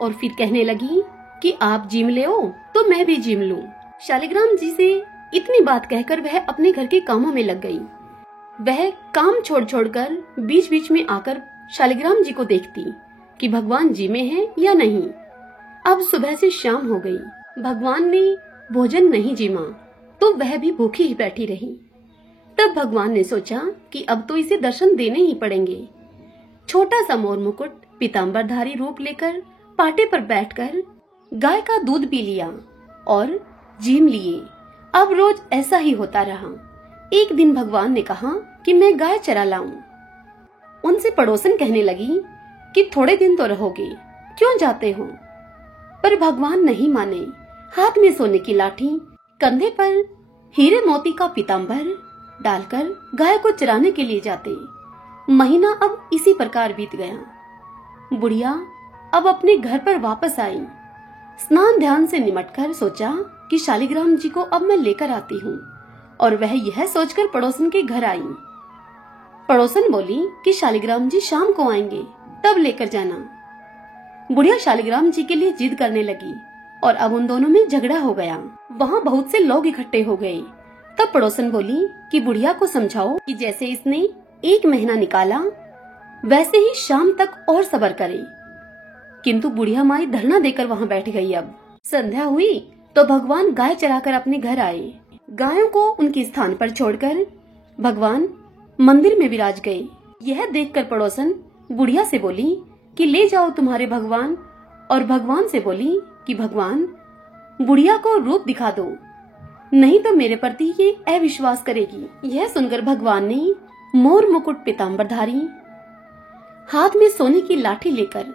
और फिर कहने लगी कि आप जीम ले तो मैं भी जीम लूं। शालिग्राम जी से इतनी बात कहकर वह अपने घर के कामों में लग गई। वह काम छोड़ छोड़कर बीच बीच में आकर शालिग्राम जी को देखती कि भगवान जी में है या नहीं। अब सुबह से शाम हो गई, भगवान ने भोजन नहीं जीमा तो वह भी भूखी ही बैठी रही। तब भगवान ने सोचा कि अब तो इसे दर्शन देने ही पड़ेंगे। छोटा सा मोर मुकुट, पीताम्बरधारी रूप लेकर पाटे पर बैठकर गाय का दूध पी लिया और जीम लिए। अब रोज ऐसा ही होता रहा। एक दिन भगवान ने कहा कि मैं गाय चरा लाऊं। उनसे पड़ोसन कहने लगी कि थोड़े दिन तो रहोगे, क्यों जाते हो? पर भगवान नहीं माने। हाथ में सोने की लाठी, कंधे पर हीरे मोती का पीताम्बर डालकर गाय को चराने के लिए जाते। महीना अब इसी प्रकार बीत गया। बुढ़िया अब अपने घर पर वापस आई। स्नान ध्यान से निमटकर सोचा कि शालिग्राम जी को अब मैं लेकर आती हूँ, और वह यह सोचकर पड़ोसन के घर आई। पड़ोसन बोली कि शालिग्राम जी शाम को आएंगे, तब लेकर जाना। बुढ़िया शालिग्राम जी के लिए जिद करने लगी और अब उन दोनों में झगड़ा हो गया। वहाँ बहुत से लोग इकट्ठे हो गए। तब पड़ोसन बोली कि बुढ़िया को समझाओ कि जैसे इसने 1 महीना निकाला वैसे ही शाम तक और सब्र करे। किंतु बुढ़िया माई धरना देकर वहाँ बैठ गई। अब संध्या हुई तो भगवान गाय चराकर अपने घर आए। गायों को उनके स्थान पर छोड़कर भगवान मंदिर में विराज गए। यह देखकर पड़ोसन बुढ़िया से बोली कि ले जाओ तुम्हारे भगवान, और भगवान से बोली कि भगवान बुढ़िया को रूप दिखा दो, नहीं तो मेरे प्रति ये अविश्वास करेगी। यह सुनकर भगवान ने मोर मुकुट पीताम्बरधारी हाथ में सोने की लाठी लेकर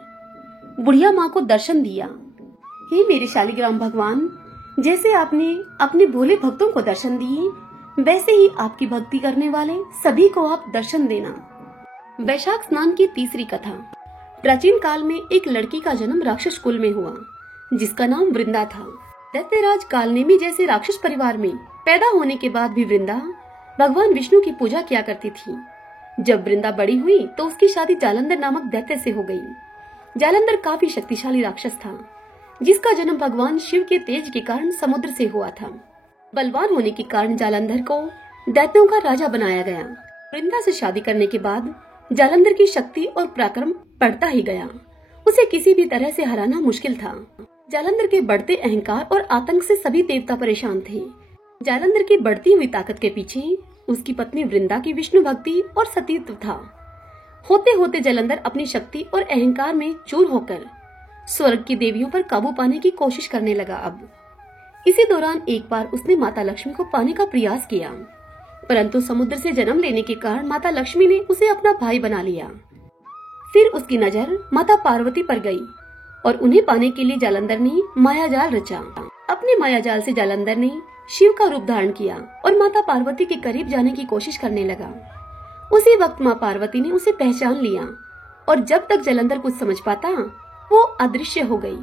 बुढ़िया माँ को दर्शन दिया। हे मेरे शालिग्राम भगवान, जैसे आपने अपने भोले भक्तों को दर्शन दिए, वैसे ही आपकी भक्ति करने वाले सभी को आप दर्शन देना। वैशाख स्नान की तीसरी कथा। प्राचीन काल में एक लड़की का जन्म राक्षस कुल में हुआ, जिसका नाम वृंदा था। दैत्यराज कालनेमी जैसे राक्षस परिवार में पैदा होने के बाद भी वृंदा भगवान विष्णु की पूजा किया करती थी। जब वृंदा बड़ी हुई तो उसकी शादी जालंधर नामक दैत्य से हो गई। जालंधर काफी शक्तिशाली राक्षस था, जिसका जन्म भगवान शिव के तेज के कारण समुद्र से हुआ था। बलवान होने के कारण जालंधर को दैत्यों का राजा बनाया गया। वृंदा से शादी करने के बाद जालंधर की शक्ति और पराक्रम बढ़ता ही गया। उसे किसी भी तरह से हराना मुश्किल था। जालंधर के बढ़ते अहंकार और आतंक से सभी देवता परेशान थे। जालंधर की बढ़ती हुई ताकत के पीछे उसकी पत्नी वृंदा की विष्णु भक्ति और सतीत्व था। होते होते जालंधर अपनी शक्ति और अहंकार में चूर होकर स्वर्ग की देवियों पर काबू पाने की कोशिश करने लगा। अब इसी दौरान एक बार उसने माता लक्ष्मी को पाने का प्रयास किया, परंतु समुद्र से जन्म लेने के कारण माता लक्ष्मी ने उसे अपना भाई बना लिया। फिर उसकी नजर माता पार्वती पर गई और उन्हें पाने के लिए जालंधर ने मायाजाल रचा। अपने मायाजाल से जालंधर ने शिव का रूप धारण किया और माता पार्वती के करीब जाने की कोशिश करने लगा। उसी वक्त माँ पार्वती ने उसे पहचान लिया और जब तक जालंधर कुछ समझ पाता वो अदृश्य हो गई।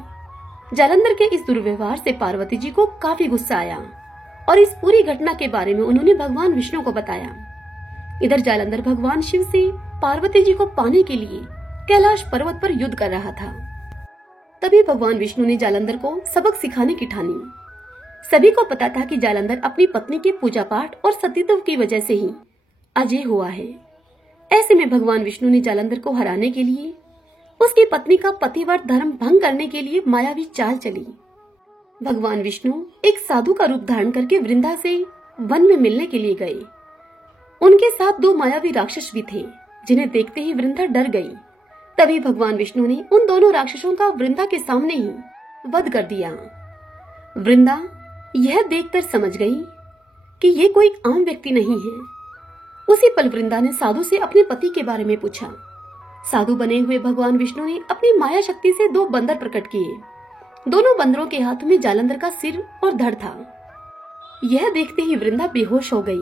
जालंधर के इस दुर्व्यवहार से पार्वती जी को काफी गुस्सा आया और इस पूरी घटना के बारे में उन्होंने भगवान विष्णु को बताया। इधर जालंधर भगवान शिव से पार्वती जी को पाने के लिए कैलाश पर्वत पर युद्ध कर रहा था। तभी भगवान विष्णु ने जालंधर को सबक सिखाने की ठानी। सभी को पता था कि जालंधर अपनी पत्नी के पूजा पाठ और सतीत्व की वजह से ही अजय हुआ है। ऐसे में भगवान विष्णु ने जालंधर को हराने के लिए उसकी पत्नी का पतिव्रत धर्म भंग करने के लिए मायावी चाल चली। भगवान विष्णु एक साधु का रूप धारण करके वृंदा से वन में मिलने के लिए गए। उनके साथ 2 मायावी राक्षस भी थे, जिन्हें देखते ही वृंदा डर गई। तभी भगवान विष्णु ने उन दोनों राक्षसों का वृंदा के सामने ही वध कर दिया। वृंदा यह देखकर समझ गई कि ये कोई आम व्यक्ति नहीं है। उसी पल वृंदा ने साधु से अपने पति के बारे में पूछा। साधु बने हुए भगवान विष्णु ने अपनी माया शक्ति से 2 बंदर प्रकट किए। दोनों बंदरों के हाथ में जालंधर का सिर और धड़ था। यह देखते ही वृंदा बेहोश हो गई।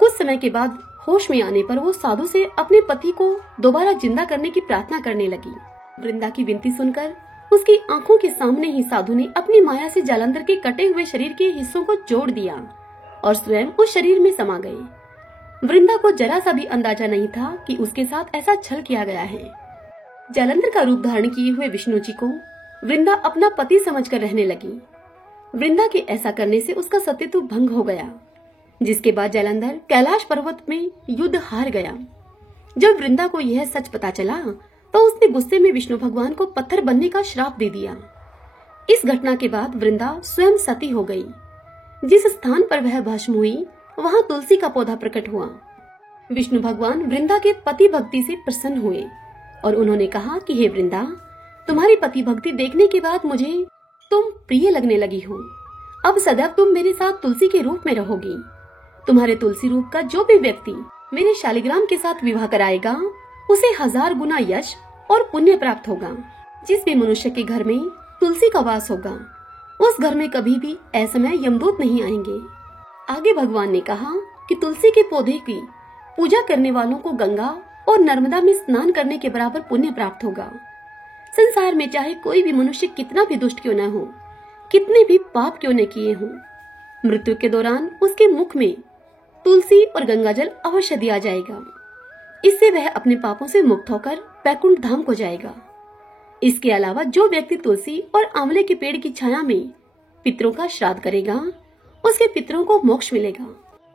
कुछ समय के बाद होश में आने पर वो साधु से अपने पति को दोबारा जिंदा करने की प्रार्थना करने लगी। वृंदा की विनती सुनकर उसकी आंखों के सामने ही साधु ने अपनी माया से जालंधर के कटे हुए शरीर के हिस्सों को जोड़ दिया और स्वयं उस शरीर में समा गए। वृंदा को जरा सा भी अंदाजा नहीं था कि उसके साथ ऐसा छल किया गया है। जालंधर का रूप धारण किए हुए विष्णु जी को वृंदा अपना पति समझकर रहने लगी। वृंदा के ऐसा करने से उसका सतीत्व भंग हो गया, जिसके बाद जालंधर कैलाश पर्वत में युद्ध हार गया। जब वृंदा को यह सच पता चला तो उसने गुस्से में विष्णु भगवान को पत्थर बनने का श्राप दे दिया। इस घटना के बाद वृंदा स्वयं सती हो गई। जिस स्थान पर वह भस्म हुई वहां तुलसी का पौधा प्रकट हुआ। विष्णु भगवान वृंदा के पति भक्ति से प्रसन्न हुए और उन्होंने कहा कि हे वृंदा, तुम्हारी पति भक्ति देखने के बाद मुझे तुम प्रिय लगने लगी हो। अब सदैव तुम मेरे साथ तुलसी के रूप में रहोगी। तुम्हारे तुलसी रूप का जो भी व्यक्ति मेरे शालिग्राम के साथ विवाह कराएगा उसे 1000 गुना यश और पुण्य प्राप्त होगा। जिस भी मनुष्य के घर में तुलसी का वास होगा उस घर में कभी भी असमय यमदूत नहीं आएंगे। आगे भगवान ने कहा कि तुलसी के पौधे की पूजा करने वालों को गंगा और नर्मदा में स्नान करने के बराबर पुण्य प्राप्त होगा। संसार में चाहे कोई भी मनुष्य कितना भी दुष्ट क्यों न हो, कितने भी पाप क्यों न किए हों, मृत्यु के दौरान उसके मुख में तुलसी और गंगाजल अवश्य दिया जाएगा। इससे वह अपने पापों से मुक्त होकर वैकुंठ धाम को जाएगा। इसके अलावा जो व्यक्ति तुलसी और आंवले के पेड़ की छाया में पितरों का श्राद्ध करेगा, उसके पितरों को मोक्ष मिलेगा।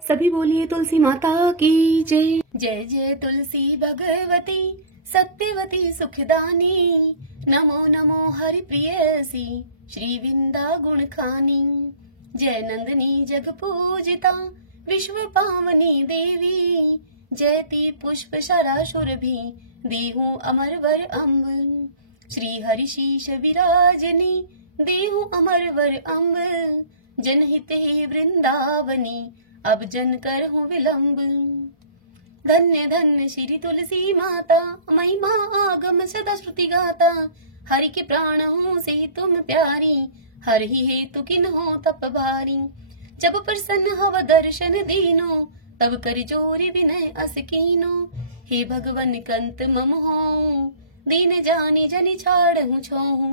सभी बोलिए तुलसी माता की जय। जय जय तुलसी भगवती सत्यवती सुखदानी, नमो नमो हरि प्रियसी श्री विंदा गुण खानी। जय नंदनी जग पूजिता विश्व पावनी देवी, जयति पुष्प शराशुर भी देहु अमर वर अम्ब। श्री हरि शीश विराजनी देहु अमर वर अम्ब, जनहित ही वृंदावनी अब जन कर हूँ विलंब। धन्य धन्य श्री तुलसी माता, महिमा आगम सदा श्रुति गाता। हरि के प्राण हूँ से तुम प्यारी, हर ही हेतु किन हो तप भारी। जब प्रसन्न हव दर्शन दीनो, तब कर जोरी विनय अस कीनो। हे भगवन कंत मम हो, दीन जानी जनि छाड़हु छोहु।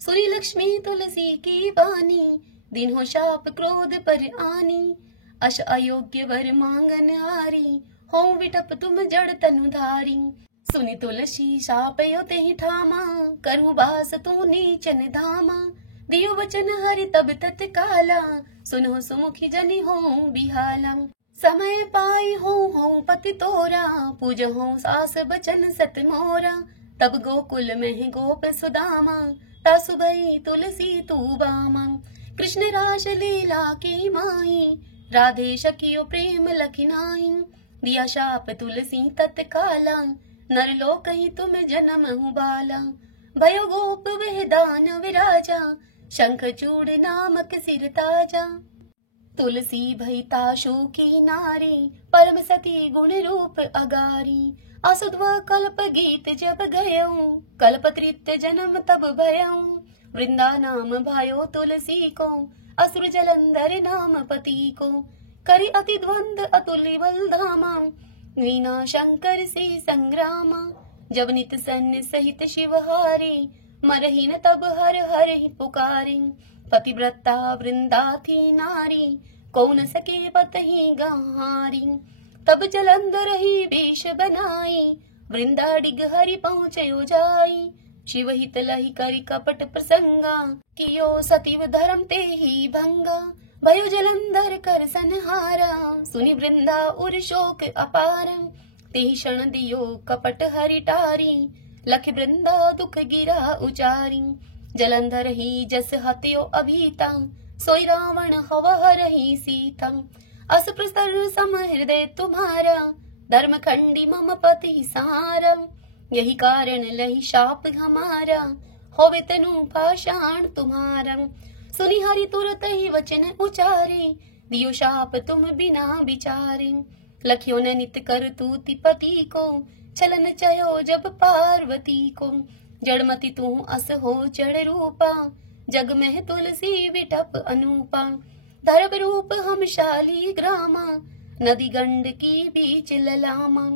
सुनी लक्ष्मी तुलसी की बानी, दिन हो शाप क्रोध पर आनी। अश अयोग्य वर मांगन हारी, हो विटप तुम जड़ तनु धारी। सुनी तुलसी शाप यो तेहि ठामा, करहु बास तू नीचन धामा। दियो वचन हरि तब तत्काला, सुनो सुमुखी जनि हो बिहाला। समय पाई हो पति तोरा, पूज हो सास बचन सत मोरा। तब गोकुल में गोप सुदामा, तासु भई तुलसी तू बामा। कृष्ण रास लीला की माई, राधे शकियो प्रेम लखिनाई। दिया शाप तुलसी तत्काला, नर लोक ही तुम जन्म हूँ बाला। भयो गोप वह दान विराजा, शंख चूड़ नामक सिर ताजा। तुलसी भई ताशु की नारी, परम सती गुण रूप अगारी। असुध्वा कल्प गीत जब गयऊ, कल्प तृतीय जन्म तब भयऊ। वृंदा नाम भयो तुलसी को, असुर जलंधर नाम पति को। करि अति द्वंद अतुल्य बल धामा, वीणा शंकर से संग्रामा। जब नित सन्न सहित शिवहारी, मरही न तब हर हर ही पुकारी। पतिव्रता वृंदा थी नारी, कौन सके बतही गहारी। तब जलंधर ही वेश बनाई, वृंदा डिग हरि पहुँचयो जाई। शिव हित लहि करि कपट प्रसंगा, कियो सतीव धर्म ते ही भंगा। भयो जलंधर कर संहारा, सुनि वृंदा उर शोक अपारा। तेहि क्षण दियो कपट हरि टारी, लख वृंदा दुख गिरा उचारी। जलंधर ही जस हत्यो अभीता, सोई रावण हव हरहि सीता। अस प्रसर सम हृदय तुम्हारा, धर्म खंडी मम पति सहारा। यही कारण लही शाप हमारा, होवे तनु पाषाण तुम्हारा। सुनि हरि तुरत ही वचन उचारे, दियो शाप तुम बिना विचारे। लखियो न नित कर तूति पति को, चलन चयो जब पार्वती को। जड़मति तू अस हो चढ़ रूपा, जग में तुलसी विटप अनूपा। धर्म रूप हम शाली ग्रामा, नदी गंड की बीच ललामा।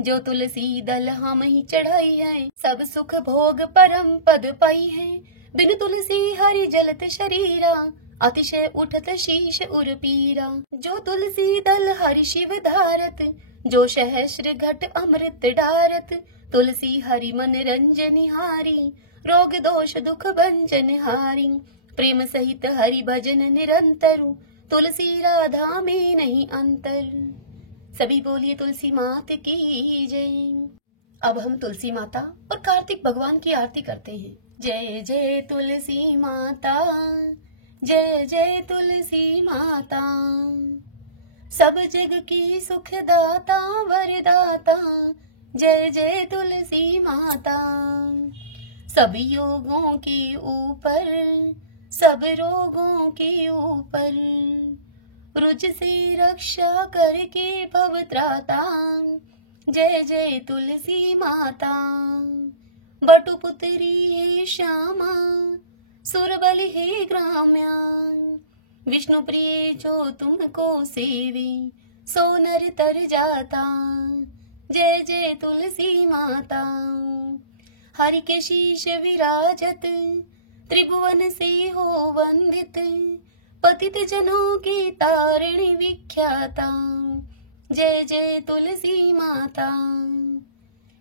जो तुलसी दल हम ही चढ़ाई है, सब सुख भोग परम पद पाई है। बिन तुलसी हरि जलत शरीरा, अतिशय उठत शीश उर पीरा। जो तुलसी दल हरि शिव धारत, जो सहस्र घट अमृत डारत। तुलसी हरि मन रंजन हारी, रोग दोष दुख भंजन हारी। प्रेम सहित हरि भजन निरंतर, तुलसी राधा में नहीं अंतर। सभी बोलिए तुलसी माता की जय। अब हम तुलसी माता और कार्तिक भगवान की आरती करते हैं। जय जय तुलसी माता, जय जय तुलसी माता। सब जग की सुखदाता वरदाता, जय जय तुलसी माता। सब योगों के ऊपर, सब रोगों के ऊपर, रुज से रक्षा करके भवत्राता, जय जय तुलसी माता। बटुपुत्री हे श्यामा, सुरबलि हे ग्राम्या। विष्णु प्रिय जो तुमको सेवे, सो नर तर जाता, जय जय तुलसी माता। हरि के शीश विराजत त्रिभुवन से हो वंदित, पतित जनों की तारिणी विख्याता। जय जय तुलसी माता।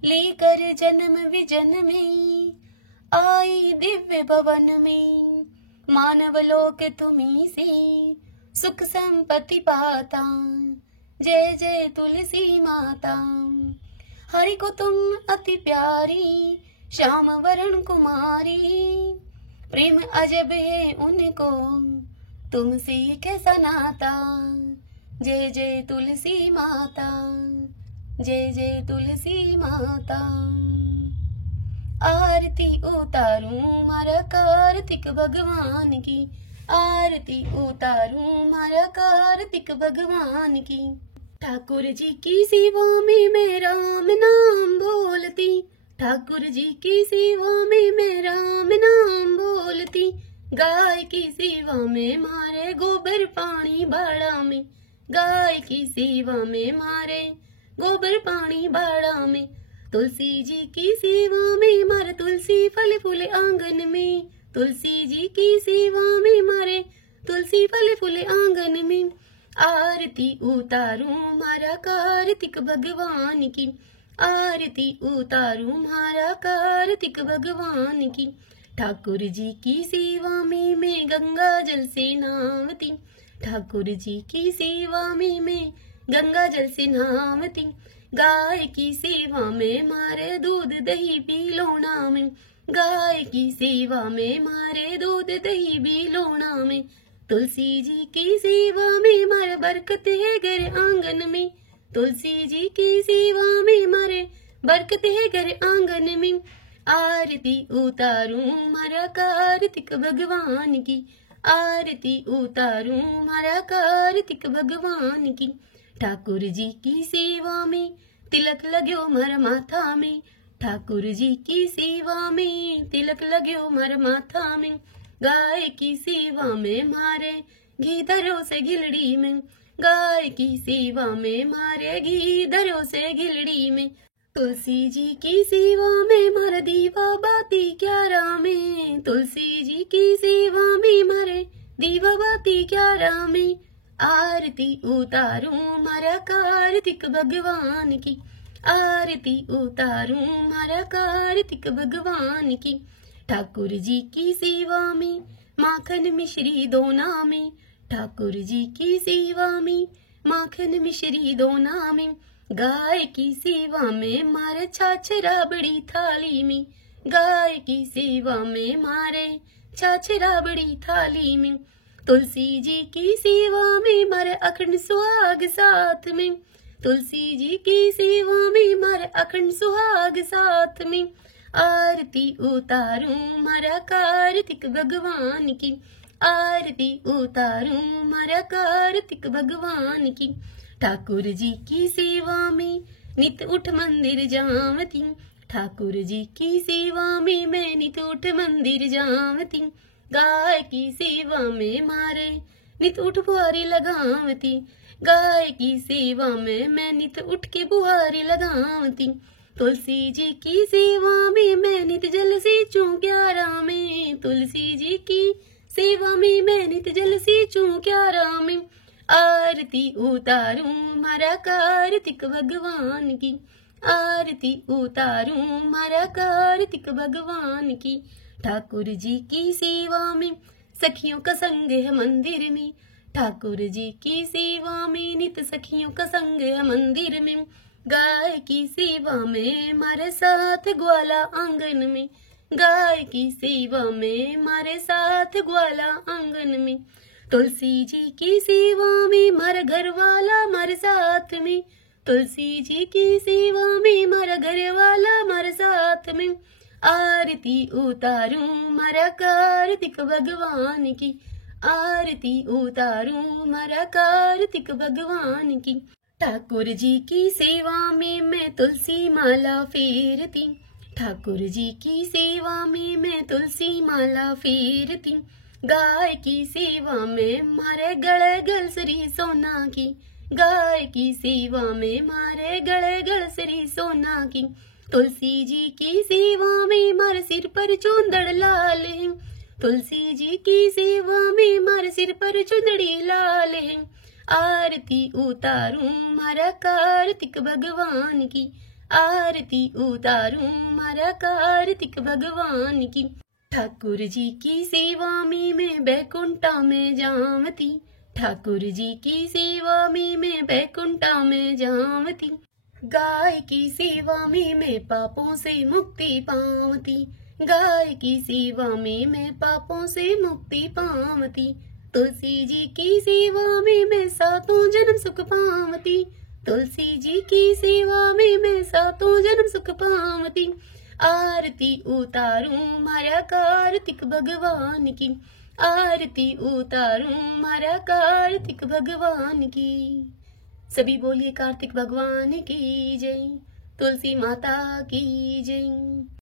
लेकर जन्म विजन में आई दिव्य भवन में, मानव लोक तुम्ही से सुख संपत्ति पाता। जय जय तुलसी माता। हरि को तुम अति प्यारी, श्याम वरण कुमारी, प्रेम अजब है उनको तुमसे कैसा नाता। जय जय तुलसी माता। जय जय तुलसी माता। आरती उतारूं मारा कार्तिक भगवान की, आरती उतारूं मारा कार्तिक भगवान की। ठाकुर जी की सेवा में मैं राम नाम बोलती, ठाकुर जी की सेवा में मैं राम नाम बोलती। गाय की सेवा में मारे गोबर पानी बाड़ा में, गाय की सेवा में मारे गोबर पानी बाड़ा में। तुलसी जी की सेवा में मारे तुलसी फल फूले आंगन में, तुलसी जी की सेवा में मारे तुलसी फल फूले आंगन में। आरती उतारूं मारा कार्तिक भगवान की, आरती उतारूं मारा कार्तिक भगवान की। ठाकुर जी की सेवा में मैं गंगा जल से नहावती, ठाकुर जी की सेवा में मैं गंगा जल से नहावती। गाय की सेवा में मारे दूध दही पी लोना में, गाय की सेवा में मारे दूध दही भी लोना में। तुलसी जी की सेवा में मारे बरकत है घर आंगन में, तुलसी जी की सेवा में मारे बरकत है घर आंगन में। आरती उतारूं मारा कार्तिक भगवान की, आरती उतारूं मारा कार्तिक भगवान की। ठाकुर जी की सेवा में तिलक लाग्यो मारा माथा में, ठाकुर जी की सेवा में तिलक लाग्यो मारा माथा में। गाय की सेवा में मारे घी धरो से गिलड़ी में, गाय की सेवा में मारे घी धरो से गिलड़ी में। तुलसी जी की सेवा में मारा दीवा बाती क्यारा में, तुलसी जी की सेवा में मारे दीवा बाती क्यारा में। आरती उतारूं मारा कार्तिक भगवान की, आरती उतारूं मारा कार्तिक भगवान की। ठाकुर जी की सेवा में माखन मिश्री दोना में, ठाकुर जी की सेवा में माखन मिश्री दोना में। गाय की सेवा में मारे छाछ राबड़ी थाली में, गाय की सेवा में मारे छाछ राबड़ी थाली में। तुलसी जी की सेवा में मारे अखंड सुहाग साथ में, तुलसी जी की सेवा में मारे अखंड सुहाग साथ में। आरती उतारूं मारा कार्तिक भगवान की, आरती उतारूं मारा कार्तिक भगवान की। ठाकुर जी की सेवा में नित उठ मंदिर जावती, ठाकुर जी की सेवा में मैं नित उठ मंदिर जावती। गाय की सेवा में मारे नित उठ बुहारी लगावती, गाय की सेवा में मैं नित उठ के बुहारी लगावती। तुलसी जी की सेवा में मैं नित जल सींचूं क्यारा में, तुलसी जी की सेवा में मैं नित जल सींचूं क्यारा में। आरती उतारूं मारा कार्तिक भगवान की, आरती उतारूं मारा कार्तिक भगवान की। ठाकुर जी की सेवा में सखियों का संग है मंदिर में, ठाकुर जी की सेवा में नित सखियों का संग है मंदिर में। गाय की सेवा में मारे साथ ग्वाला आंगन में, गाय की सेवा में मारे साथ ग्वाला आंगन में। तुलसी जी की सेवा में मारा घर वाला मारे साथ में, तुलसी जी की सेवा में मारा घर वाला मारे साथ में। आरती उतारूं मारा कार्तिक भगवान की, आरती उतारूं मारा कार्तिक भगवान की। ठाकुर जी की सेवा में मैं तुलसी माला फेरती, ठाकुर जी की सेवा में मैं तुलसी माला फेरती। गाय की सेवा में मारे गले गलसरी सोना की, गाय की सेवा में मारे गले गल श्री सोना की। तुलसी जी की सेवा में मारे सिर पर चूंदड़ लाल है। तुलसी जी की सेवा में मारे सिर पर चुंदड़ी लाल है। आरती उतारूं मारा कार्तिक भगवान की। आरती उतारूं मारा कार्तिक भगवान की। ठाकुर जी की सेवा में मैं बैकुंठा में जावती। ठाकुर जी की सेवा में मैं बैकुंठा में जावती। गाय की सेवा में मैं पापों से मुक्ति पावती। गाय की सेवा में मैं पापों से मुक्ति पावती। तुलसी जी की सेवा में मैं सातों जन्म सुख पावती। तुलसी जी की सेवा में मैं सातों जन्म सुख पावती। आरती उतारूं मारा कार्तिक भगवान की। आरती उतारूं मारा कार्तिक भगवान की। सभी बोलिए कार्तिक भगवान की जय। तुलसी माता की जय।